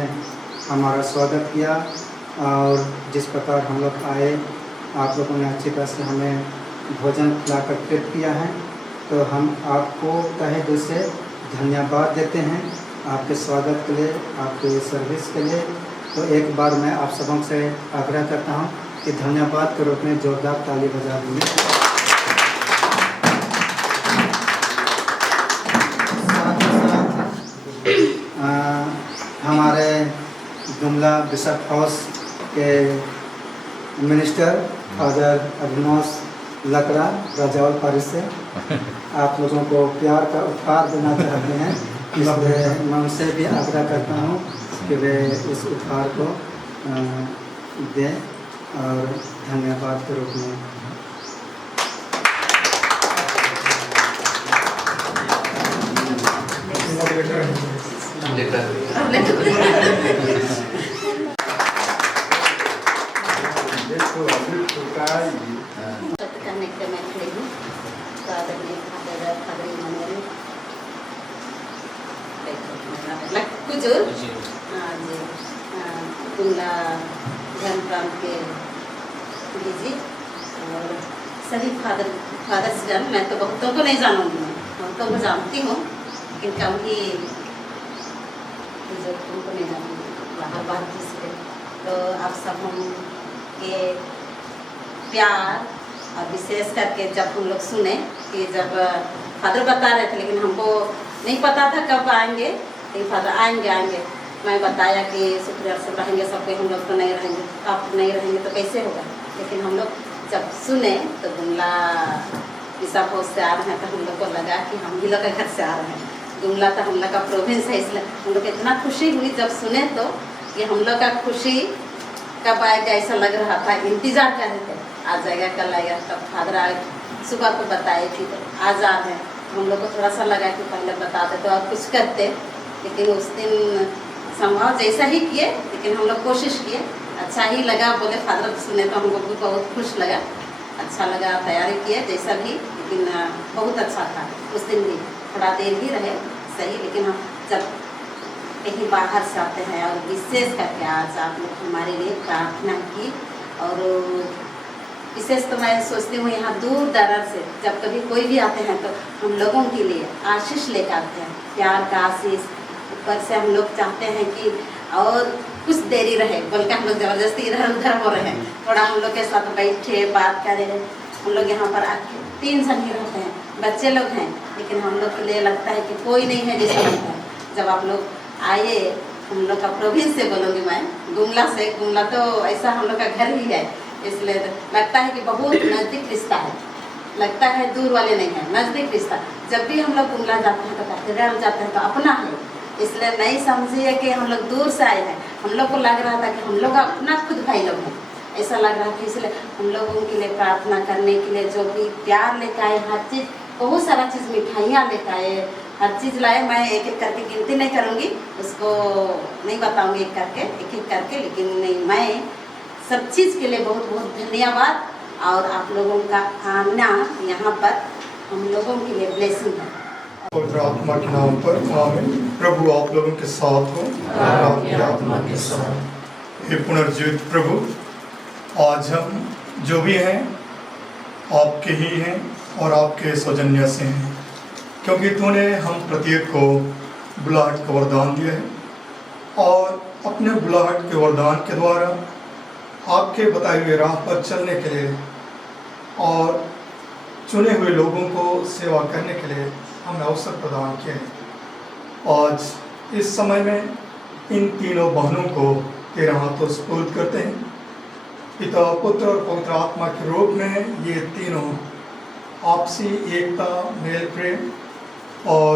हमारा स्वागत किया और जिस प्रकार हम लोग आए, आप लोगों ने अच्छी तरह से हमें भोजन खिलाकर ट्रीट किया है। तो हम आपको तहे दिल से धन्यवाद देते हैं आपके स्वागत के लिए, आपके सर्विस के लिए। तो एक बार मैं आप सबों से आग्रह करता हूं कि धन्यवाद के रूप में जोरदार ताली बजा देंगे। हमारे गुमला बिशप हाउस के मिनिस्टर फादर अभिनव लकड़ा राजावल पारिस से आप लोगों को प्यार का उपहार देना चाहते हैं, इसलिए मैं उनसे भी आग्रह करता हूँ कि वे इस उपहार को दें और धन्यवाद के रूप में। गुमला धर्म प्रांत के लीजिए और सभी फादर से जान, मैं तो बहुतों को नहीं जानूंगी, बहुतों को जानती हूँ लेकिन कम ही उनको नहीं जानूंगी बाहर जिससे। तो आप सब हम के प्यार और विशेष करके जब हम लोग सुने कि जब फादर बता रहे थे, लेकिन हमको नहीं पता था कब आएंगे, लेकिन फादर आएंगे मैं बताया कि शुक्रिया से रहेंगे सब कोई, हम लोग तो नहीं रहेंगे, आप नहीं रहेंगे तो कैसे होगा। लेकिन हम लोग जब सुने तो गुमला बिशप हाउस से आ रहे हैं तो हम लोग को लगा कि हम ही लोग के घर से आ रहे हैं। गुमला तो हम लोग का प्रोविंस है, इसलिए हम लोग इतना खुशी हुई जब सुने तो कि हम लोग का खुशी कब आएगा ऐसा लग रहा था, इंतज़ार कर रहे थे आज जाएगा कल आएगा। तब फादर सुबह को बताए कि तो आज आ रहे हैं, तो हम लोग को थोड़ा सा लगा कि पहले बताते तो और कुछ करते, लेकिन उस दिन संभव जैसा ही किए, लेकिन हम लोग कोशिश किए, अच्छा ही लगा। बोले फादर सुने तो हमको भी बहुत खुश लगा, अच्छा लगा, तैयारी किए जैसा भी, लेकिन बहुत अच्छा था। उस दिन भी थोड़ा देर ही रहे सही, लेकिन हम जब कहीं बाहर से आते हैं और विशेष करके आज आप लोग हमारे लिए प्रार्थना की, और विशेष तो मैं सोचती हूँ यहाँ दूर दराज से जब कभी कोई भी आते हैं तो हम लोगों के लिए आशीष लेकर आते हैं, प्यार का आशीष। ऊपर से हम लोग चाहते हैं कि और कुछ देरी रहे, बल्कि हम लोग ज़बरदस्ती इधर उधर हो रहे हैं, थोड़ा हम लोग के साथ बैठे बात करें। हम लोग यहाँ पर 3 जन ही रहते हैं, बच्चे लोग हैं, लेकिन हम लोग के लिए लगता है कि कोई नहीं है जैसा लगता है। जब आप लोग आए, हम लोग का प्रोविंस से बोलूँगी मैं, गुमला से, गुमला तो ऐसा हम लोग का घर ही है, इसलिए लगता है कि बहुत नज़दीक रिश्ता है, लगता है दूर वाले नहीं है, नज़दीक रिश्ता। जब भी हम लोग गुमला जाते हैं तो कैथेड्रल जाते हैं तो अपना है, इसलिए नहीं समझिए कि हम लोग दूर से आए हैं। हम लोग को लग रहा था कि हम लोग अपना खुद भाई लोग हैं, ऐसा लग रहा था। इसलिए हम लोगों के लिए प्रार्थना करने के लिए जो भी प्यार लेकर आए, हर चीज़, बहुत सारा चीज़, मिठाइयाँ लेकर आए, हर चीज़ लाए। मैं एक एक करके गिनती नहीं करूँगी, उसको नहीं बताऊँगी एक एक करके, लेकिन नहीं, मैं सब चीज़ के लिए बहुत बहुत धन्यवाद। और आप लोगों का आना यहाँ पर हम लोगों के लिए ब्लेसिंग है। पवित्र आत्मा के नाम पर आमीन। प्रभु आप लोगों के साथ हो और आपकी आत्मा के साथ। हे पुनर्जीवित प्रभु, आज हम जो भी हैं आपके ही हैं और आपके सौजन्य से हैं, क्योंकि तूने हम प्रत्येक को बुलाहट का वरदान दिया है और अपने बुलाहट के वरदान के द्वारा आपके बताए हुए राह पर चलने के लिए और चुने हुए लोगों को सेवा करने के लिए हमें अवसर प्रदान किए हैं। आज इस समय में इन तीनों बहनों को तेरे हाथों सुपुर्द करते हैं। पिता, पुत्र और पवित्र आत्मा के रूप में ये तीनों आपसी एकता, मेल प्रेम और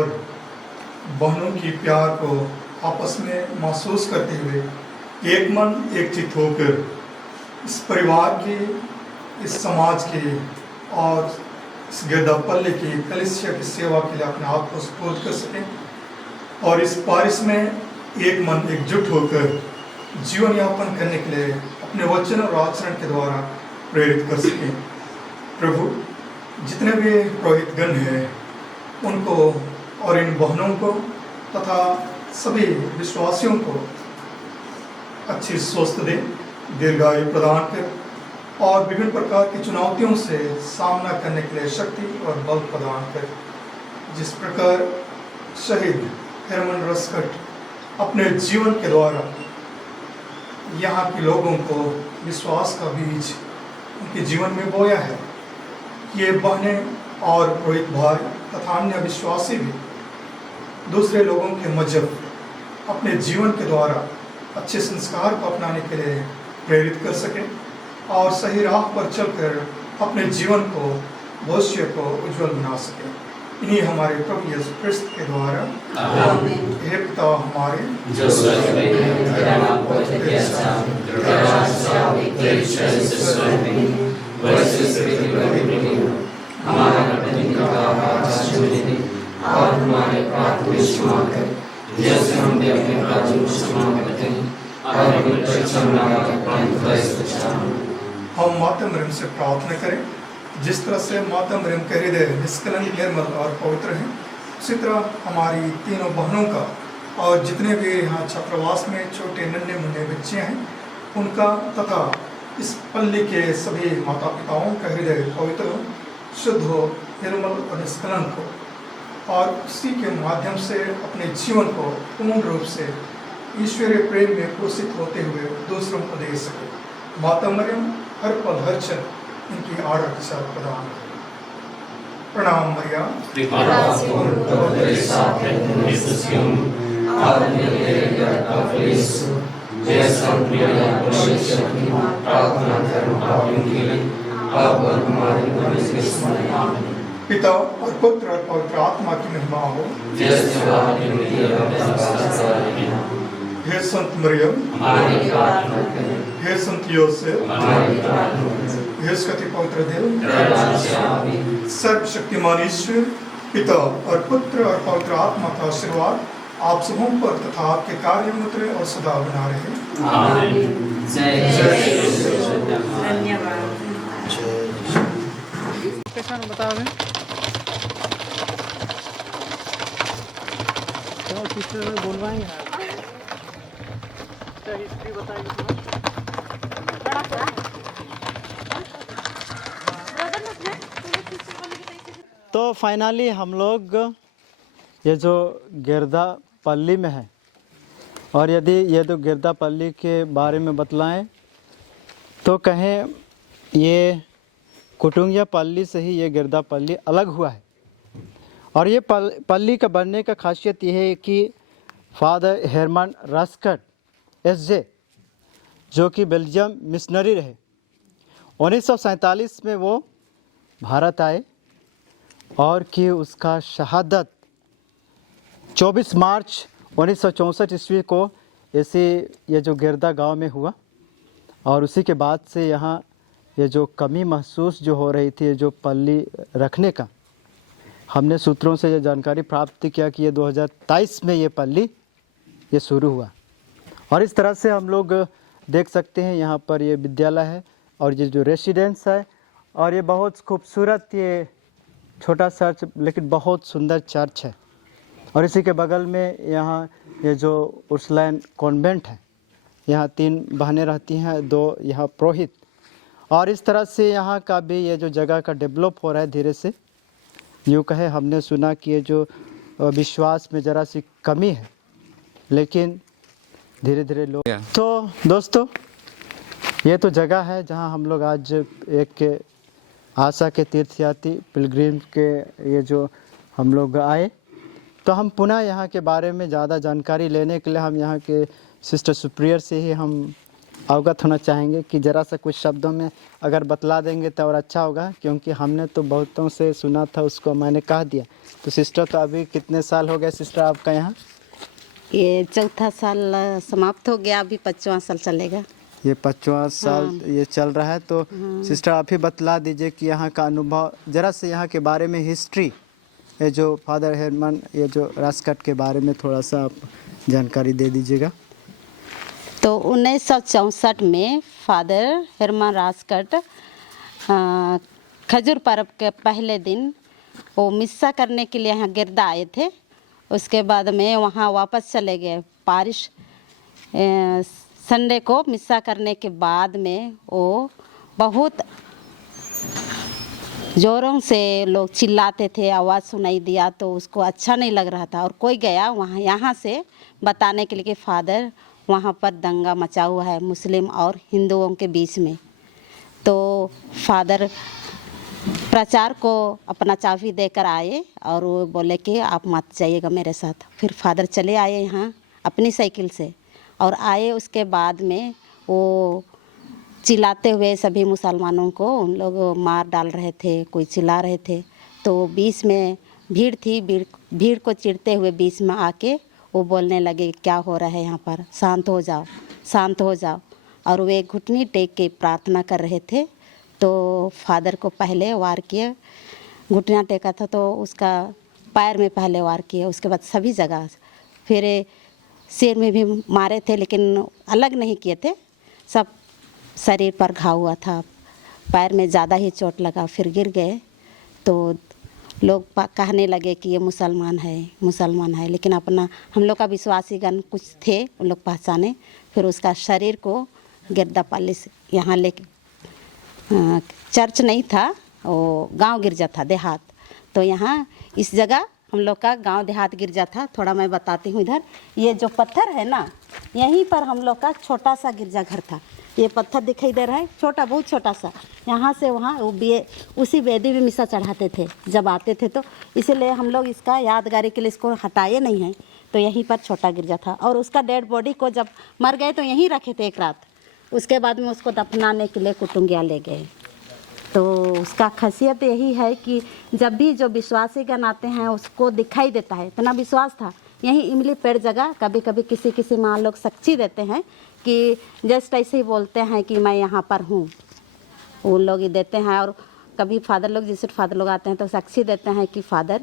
बहनों की प्यार को आपस में महसूस करते हुए एक मन एक चित्त होकर इस परिवार की, इस समाज की और इस गिरदापल्ली की कलीसिया की सेवा के लिए अपने आप को सुपुर्द कर सकें और इस बारिश में एक मन एकजुट होकर जीवन यापन करने के लिए अपने वचन और आचरण के द्वारा प्रेरित कर सकें। प्रभु, जितने भी पुरोहितगण हैं उनको और इन बहनों को तथा सभी विश्वासियों को अच्छी स्वस्थ दे, दीर्घायु प्रदान कर और विभिन्न प्रकार की चुनौतियों से सामना करने के लिए शक्ति और बल प्रदान कर। जिस प्रकार शहीद हेरमन रस्कट अपने जीवन के द्वारा यहाँ के लोगों को विश्वास का बीज उनके जीवन में बोया है, ये बहनें और पुरोहित भाई तथा अन्य विश्वासी भी दूसरे लोगों के मजहब अपने जीवन के द्वारा अच्छे संस्कार को अपनाने के लिए प्रेरित कर सकें और सही राह पर चलकर अपने जीवन को, भविष्य को उज्जवल बना सकें। इन्हीं हमारे प्रभु यीशु क्रिस्त के द्वारा हे पिता हमारे जो स्वर्ग में है, तेरा नाम पवित्र किया जाए, तेरा राज्य आवे, तेरी इच्छा जैसे स्वर्ग में है वैसे पृथ्वी पर भी हो। हमारा प्रतिदिन का आहार आज हमें दे और हमारे अपराध को क्षमा कर, जैसे हम भी अपने अपराधियों को क्षमा करते हैं, और हमें परीक्षा में न डाल, परंतु वैसे बचाओ। हम माता मरियम से प्रार्थना करें। जिस तरह से माता मरियम के हृदय निष्कलंक, निर्मल और पवित्र हैं, उसी तरह हमारी तीनों बहनों का और जितने भी यहाँ छात्रावास में छोटे नन्हे मुन्ने बच्चे हैं उनका तथा इस पल्ली के सभी माता पिताओं का हृदय पवित्र हो, शुद्ध हो, निर्मल और निष्कलंक हो और उसी के माध्यम से अपने जीवन को पूर्ण रूप से ईश्वरीय प्रेम में पोषित होते हुए दूसरों को दे सके। माता मरियम हर पल हर क्षण इनकी आदर के साथ प्रदान करें। प्रणाम मरिया, पिता और पुत्र और पवित्र आत्मा की महिमा हो। हे संत मरियम, हे संत योसेफ, हे स्कति पवित्र देव, सर्वशक्तिमान ईश्वर पिता और पुत्र और पवित्र आत्मा का आशीर्वाद आप सबों पर तथा आपके कार्य में उतरे और सदा बना रहे। आमीन। धन्यवाद। बताओ बोलवाएंगे हिस्ट्री बताएंगे। तो फाइनली हम लोग ये जो गिरदापल्ली में है और यदि ये जो गिरदापल्ली के बारे में बतलाएं तो कहें ये कुटुंगियापल्ली से ही ये गिरदापल्ली अलग हुआ है। और ये पल्ली का बनने का खासियत ये है कि फादर हेरमन रस्कट एसजे जो कि बेल्जियम मिशनरी रहे, 1947 में वो भारत आए और कि उसका शहादत 24 मार्च 1964 ईस्वी को ऐसे ये जो गिरदा गांव में हुआ। और उसी के बाद से यहाँ ये जो कमी महसूस जो हो रही थी जो पल्ली रखने का, हमने सूत्रों से ये जानकारी प्राप्त किया कि ये 2023 में ये पल्ली ये शुरू हुआ। और इस तरह से हम लोग देख सकते हैं यहाँ पर ये विद्यालय है और ये जो रेसिडेंस है और ये बहुत खूबसूरत ये छोटा चर्च लेकिन बहुत सुंदर चर्च है। और इसी के बगल में यहाँ ये जो उर्सुलाइन कॉन्वेंट है, यहाँ 3 बहनें रहती हैं, 2 यहाँ पुरोहित। और इस तरह से यहाँ का भी ये जो जगह का डेवलप हो रहा है धीरे से। यूँ कहे हमने सुना कि ये जो विश्वास में ज़रा सी कमी है लेकिन धीरे धीरे लोग तो दोस्तों ये तो जगह है जहाँ हम लोग आज एक आशा के तीर्थयात्री पिलग्रिम के ये जो हम लोग आए। तो हम पुनः यहाँ के बारे में ज़्यादा जानकारी लेने के लिए हम यहाँ के सिस्टर सुप्रियर से ही हम अवगत होना चाहेंगे कि ज़रा सा कुछ शब्दों में अगर बतला देंगे तो और अच्छा होगा, क्योंकि हमने तो बहुतों से सुना था, उसको मैंने कह दिया। तो सिस्टर तो अभी कितने साल हो गए सिस्टर आपका यहाँ? ये 4था साल समाप्त हो गया, अभी 5वां साल चलेगा। ये 5वां साल ये चल रहा है। तो सिस्टर आप ही बतला दीजिए कि यहाँ का अनुभव ज़रा से, यहाँ के बारे में हिस्ट्री, ये जो फादर हेरमन ये जो रास्कट के बारे में थोड़ा सा आप जानकारी दे दीजिएगा। तो 1964 में फादर हेरमन रास्कट खजूर पर्व के पहले दिन वो मिस्सा करने के लिए यहाँ गिरदा आए थे। उसके बाद में वहाँ वापस चले गए पारिश। संडे को मिस्सा करने के बाद में वो बहुत ज़ोरों से लोग चिल्लाते थे, आवाज़ सुनाई दिया तो उसको अच्छा नहीं लग रहा था। और कोई गया वहाँ यहाँ से बताने के लिए कि फादर वहाँ पर दंगा मचा हुआ है मुस्लिम और हिंदुओं के बीच में। तो फादर प्रचार को अपना चाबी देकर आए और वो बोले कि आप मत जाइएगा मेरे साथ। फिर फादर चले आए यहाँ अपनी साइकिल से और आए। उसके बाद में वो चिल्लाते हुए सभी मुसलमानों को उन लोग मार डाल रहे थे, कोई चिल्ला रहे थे। तो बीच में भीड़ थी, भीड़ को चिढ़ते हुए बीच में आके वो बोलने लगे क्या हो रहा है यहाँ पर, शांत हो जाओ, शांत हो जाओ। और वे घुटनी टेक के प्रार्थना कर रहे थे। तो फादर को पहले वार किए, घुटना टेका था तो उसका पैर में पहले वार किए, उसके बाद सभी जगह। फिर सिर में भी मारे थे लेकिन अलग नहीं किए थे, सब शरीर पर घाव हुआ था, पैर में ज़्यादा ही चोट लगा। फिर गिर गए तो लोग कहने लगे कि ये मुसलमान है, मुसलमान है। लेकिन अपना हम लोग का विश्वासीगण कुछ थे, उन लोग पहचाने। फिर उसका शरीर को गिरदा पल्ली से यहाँ लेके, चर्च नहीं था वो गांव गिरजा था, देहात। तो यहाँ इस जगह हम लोग का गांव देहात गिरजा था। थोड़ा मैं बताती हूँ। इधर ये जो पत्थर है ना, यहीं पर हम लोग का छोटा सा गिरजा घर था। ये पत्थर दिखाई दे रहा है, छोटा, बहुत छोटा सा। यहाँ से वहाँ वो उसी वेदी में मिसा चढ़ाते थे जब आते थे। तो इसीलिए हम लोग इसका यादगारी के लिए इसको हटाए नहीं हैं। तो यहीं पर छोटा गिरजा था। और उसका डेड बॉडी को जब मर गए तो यहीं रखे थे एक रात। उसके बाद में उसको दफनाने के लिए कुटुंबिया ले गए। तो उसका खासियत यही है कि जब भी जो विश्वासीगण आते हैं उसको दिखाई देता है, इतना विश्वास था। यहीं इमली पेड़ जगह कभी कभी किसी माँ लोग साक्षी देते हैं कि जस्ट ऐसे ही बोलते हैं कि मैं यहाँ पर हूँ, वो लोग ही देते हैं। और कभी फादर लोग, जिससे फादर लोग आते हैं तो साक्षी देते हैं कि फादर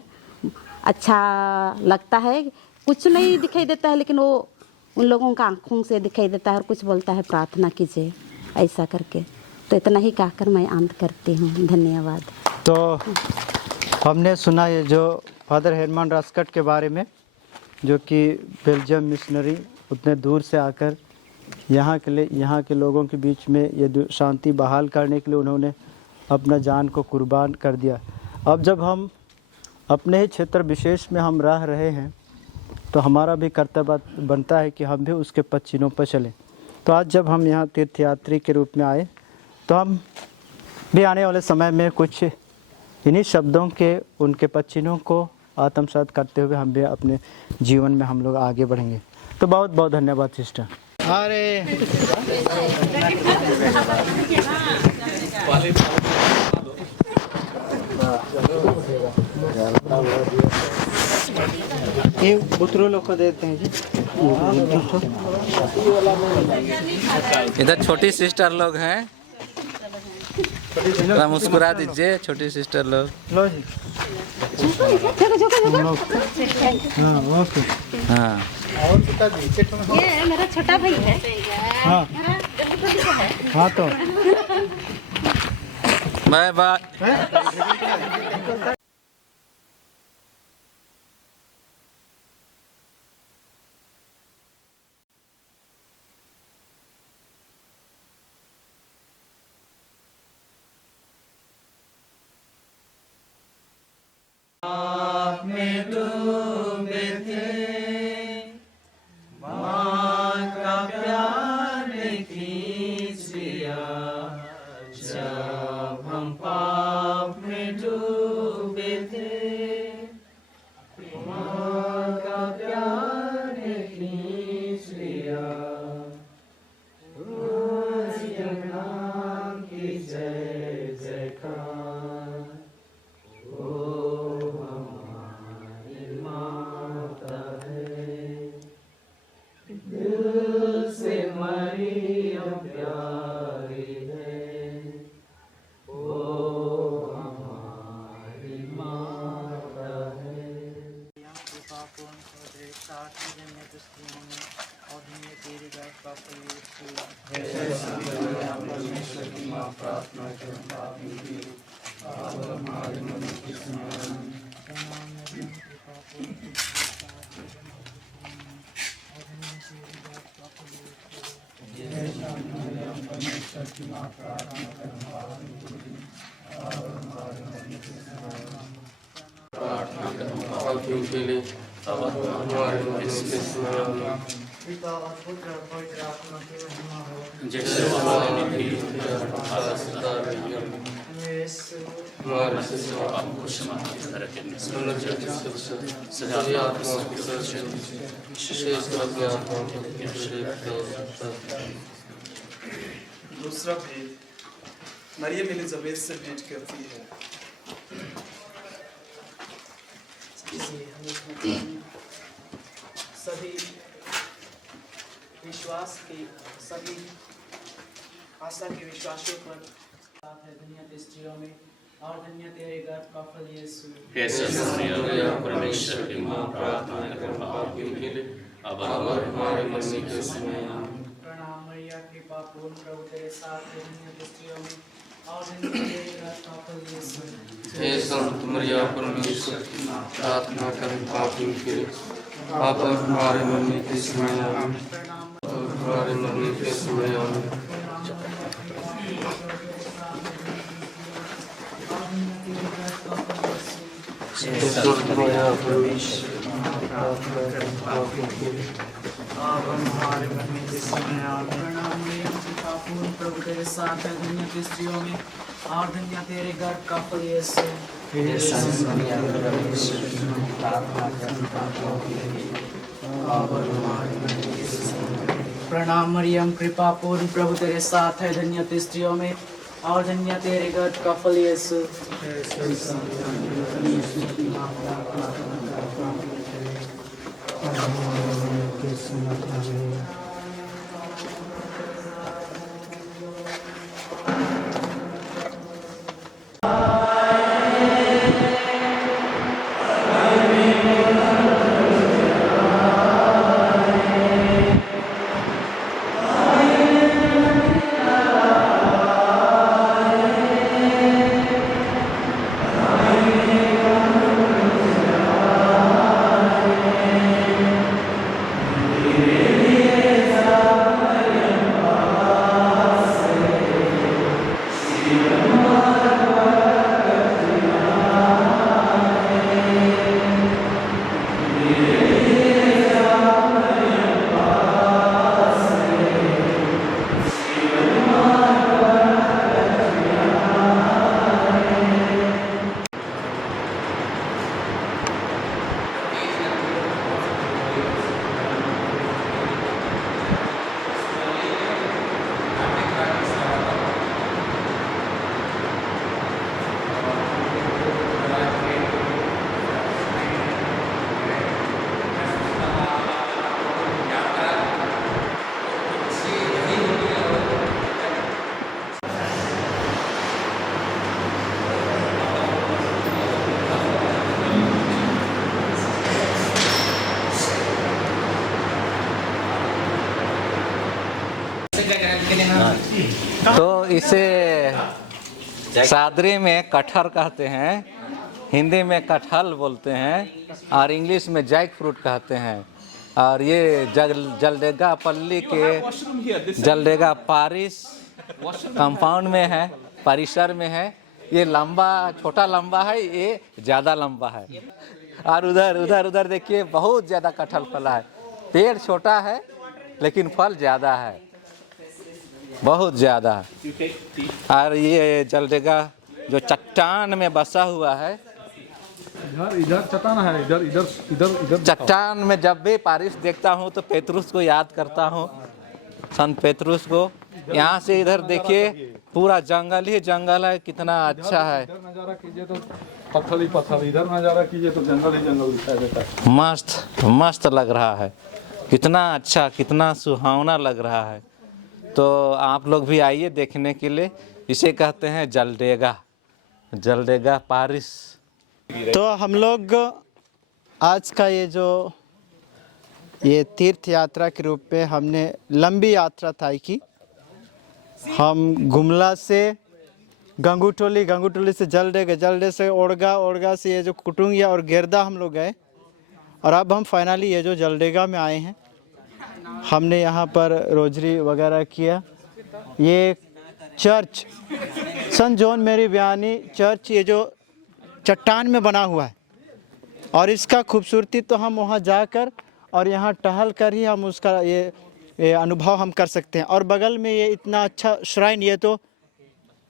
अच्छा लगता है, कुछ नहीं दिखाई देता है लेकिन वो उन लोगों का आँखों से दिखाई देता है और कुछ बोलता है प्रार्थना कीजिए, ऐसा करके। तो इतना ही कहकर मैं अंत करती हूँ। धन्यवाद। तो हमने सुना ये जो फादर हेरमन रास्कट के बारे में, जो कि बेल्जियम मिशनरी उतने दूर से आकर यहाँ के लोगों के बीच में ये शांति बहाल करने के लिए उन्होंने अपना जान को कुर्बान कर दिया। अब जब हम अपने ही क्षेत्र विशेष में हम रह रहे हैं तो हमारा भी कर्तव्य बनता है कि हम भी उसके पदचिन्हों पर चलें। तो आज जब हम यहाँ तीर्थयात्री के रूप में आए तो हम भी आने वाले समय में कुछ इन्हीं शब्दों के, उनके पदचिन्हों को आत्मसात करते हुए हम भी अपने जीवन में हम लोग आगे बढ़ेंगे। तो बहुत बहुत धन्यवाद सिस्टर। अरे ये बुतरू लोग को देते हैं जी। इधर छोटी सिस्टर लोग हैं, मुस्कुरा दीजिए छोटी सिस्टर लोग। लो जी। हाँ ओके। हाँ और पिताजी ये मेरा छोटा भाई है। हाँ हाँ तो बाय बाय। दूसरा भेद मरियम एलिजाबेथ से भेंट करती है। सभी विश्वास के सभी आशा के विश्वासियों पर साथ है दुनिया के स्त्रियों में और धन्य तेरे गर्भ का फल यीशु। परमेश्वर की मां प्रार्थना कर पापियों के लिए अब हमारे मसीह के समय। प्रणाम मरिया कृपा पूर्ण प्रभु तेरे साथ है धन्य के स्त्रियों में और धन्य तेरे गर्भ का फल यीशु। हे संत मरिया परमेश्वर की मां प्रार्थना कर पापियों के लिए अब हमारे मरने के समय आमीन। हमारे मरने के समय आमीन। प्रभु तेरे साथ है धन्य की स्त्रियों में और धन्य तेरे गर्भ का फल यीशु। प्रणाम मरियम कृपा पूर्ण प्रभु तेरे साथ है धन्य की स्त्रियों में और धन्य तेरे गर्भ का फल यीशु। Yeah. तो इसे सादरी में कटहर कहते हैं, हिंदी में कटहल बोलते हैं और इंग्लिश में जैक फ्रूट कहते हैं। और ये जलडेगा पल्ली के जलडेगा पारिस कंपाउंड में है, परिसर में है। ये लंबा, छोटा लंबा है, ये ज़्यादा लंबा है। और उधर उधर उधर देखिए बहुत ज़्यादा कटहल फला है। पेड़ छोटा है लेकिन फल ज़्यादा है, बहुत ज़्यादा। और ये जलडेगा जो चट्टान में बसा हुआ है, इधर चट्टान है, इधर इधर इधर इधर चट्टान में जब भी पारिस देखता हूँ तो पेतरुस को याद करता हूँ, संत पेतरुस को। यहाँ से इधर देखिए पूरा जंगल ही जंगल है, कितना अच्छा है। इधर नज़ारा कीजिए तो पत्थर ही पत्थर, इधर नज़ारा कीजिए तो जंगल ही जंगल दिखाई देता है। मस्त मस्त लग रहा है, कितना अच्छा, कितना सुहावना लग रहा है। तो आप लोग भी आइए देखने के लिए। इसे कहते हैं जलडेगा, जलडेगा पारिस। तो हम लोग आज का ये तीर्थ यात्रा के रूप में हमने लंबी यात्रा तय की। हम गुमला से गंगूटोली, गंगूटोली से जलडेगा, जलडे से ओड़गा, ओड़गा से ये जो कुटुंगिया और गेरदा हम लोग गए। और अब हम फाइनली ये जो जलडेगा में आए हैं। हमने यहाँ पर रोजरी वगैरह किया। ये चर्च संत जॉन मेरी बयानी चर्च, ये जो चट्टान में बना हुआ है, और इसका खूबसूरती तो हम वहाँ जाकर और यहाँ टहल कर ही हम उसका ये अनुभव हम कर सकते हैं। और बगल में ये इतना अच्छा श्राइन, ये तो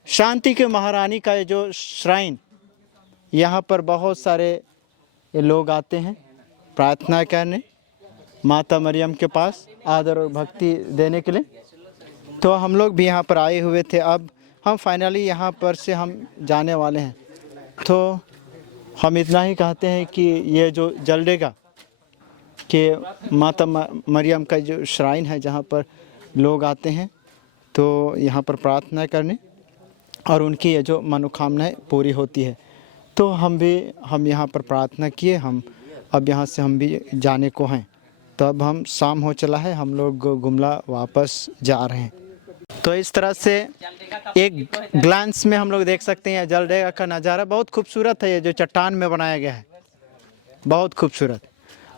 शांति के महारानी का ये जो श्राइन, यहाँ पर बहुत सारे ये लोग आते हैं प्रार्थना करने माता मरियम के पास, आदर और भक्ति देने के लिए। तो हम लोग भी यहाँ पर आए हुए थे। अब हम फाइनली यहाँ पर से हम जाने वाले हैं। तो हम इतना ही कहते हैं कि ये जो जलडेगा कि माता मरियम का जो श्राइन है, जहाँ पर लोग आते हैं तो यहाँ पर प्रार्थना करने और उनकी ये जो मनोकामनाएं पूरी होती है। तो हम यहाँ पर प्रार्थना किए। हम अब यहाँ से हम भी जाने को हैं। तो अब हम शाम हो चला है, हम लोग गुमला वापस जा रहे हैं। तो इस तरह से एक ग्लांस में हम लोग देख सकते हैं जलडेगा का नज़ारा। बहुत खूबसूरत है, ये जो चट्टान में बनाया गया है, बहुत खूबसूरत।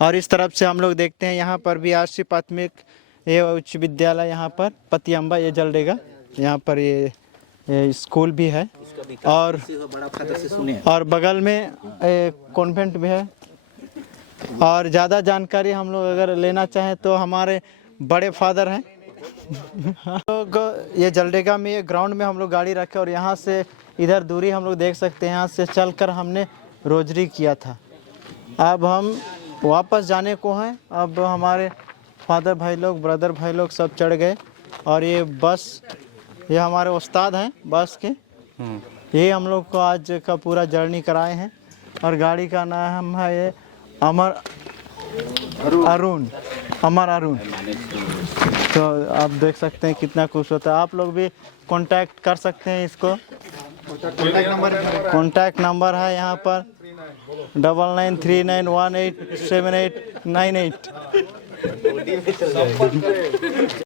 और इस तरफ से हम लोग देखते हैं यहाँ पर भी आरसी प्राथमिक ये उच्च विद्यालय, यहाँ पर पतियम्बा, ये जलडेगा, यहाँ पर ये स्कूल भी है। और बगल में कॉन्वेंट भी है। और ज़्यादा जानकारी हम लोग अगर लेना चाहें तो हमारे बड़े फादर हैं लोग ये जलडेगा में, ये ग्राउंड में हम लोग गाड़ी रखे और यहाँ से इधर दूरी हम लोग देख सकते हैं। यहाँ से चलकर हमने रोजरी किया था। अब हम वापस जाने को हैं। अब हमारे फादर भाई लोग, ब्रदर भाई लोग सब चढ़ गए। और ये बस, ये हमारे उस्ताद हैं बस के, ये हम लोग को आज का पूरा जर्नी कराए हैं। और गाड़ी का नाम है ये अमर अरुण। तो आप देख सकते हैं कितना खूबसूरत है। आप लोग भी कांटेक्ट कर सकते हैं इसको। कांटेक्ट नंबर है यहाँ पर 9939187898।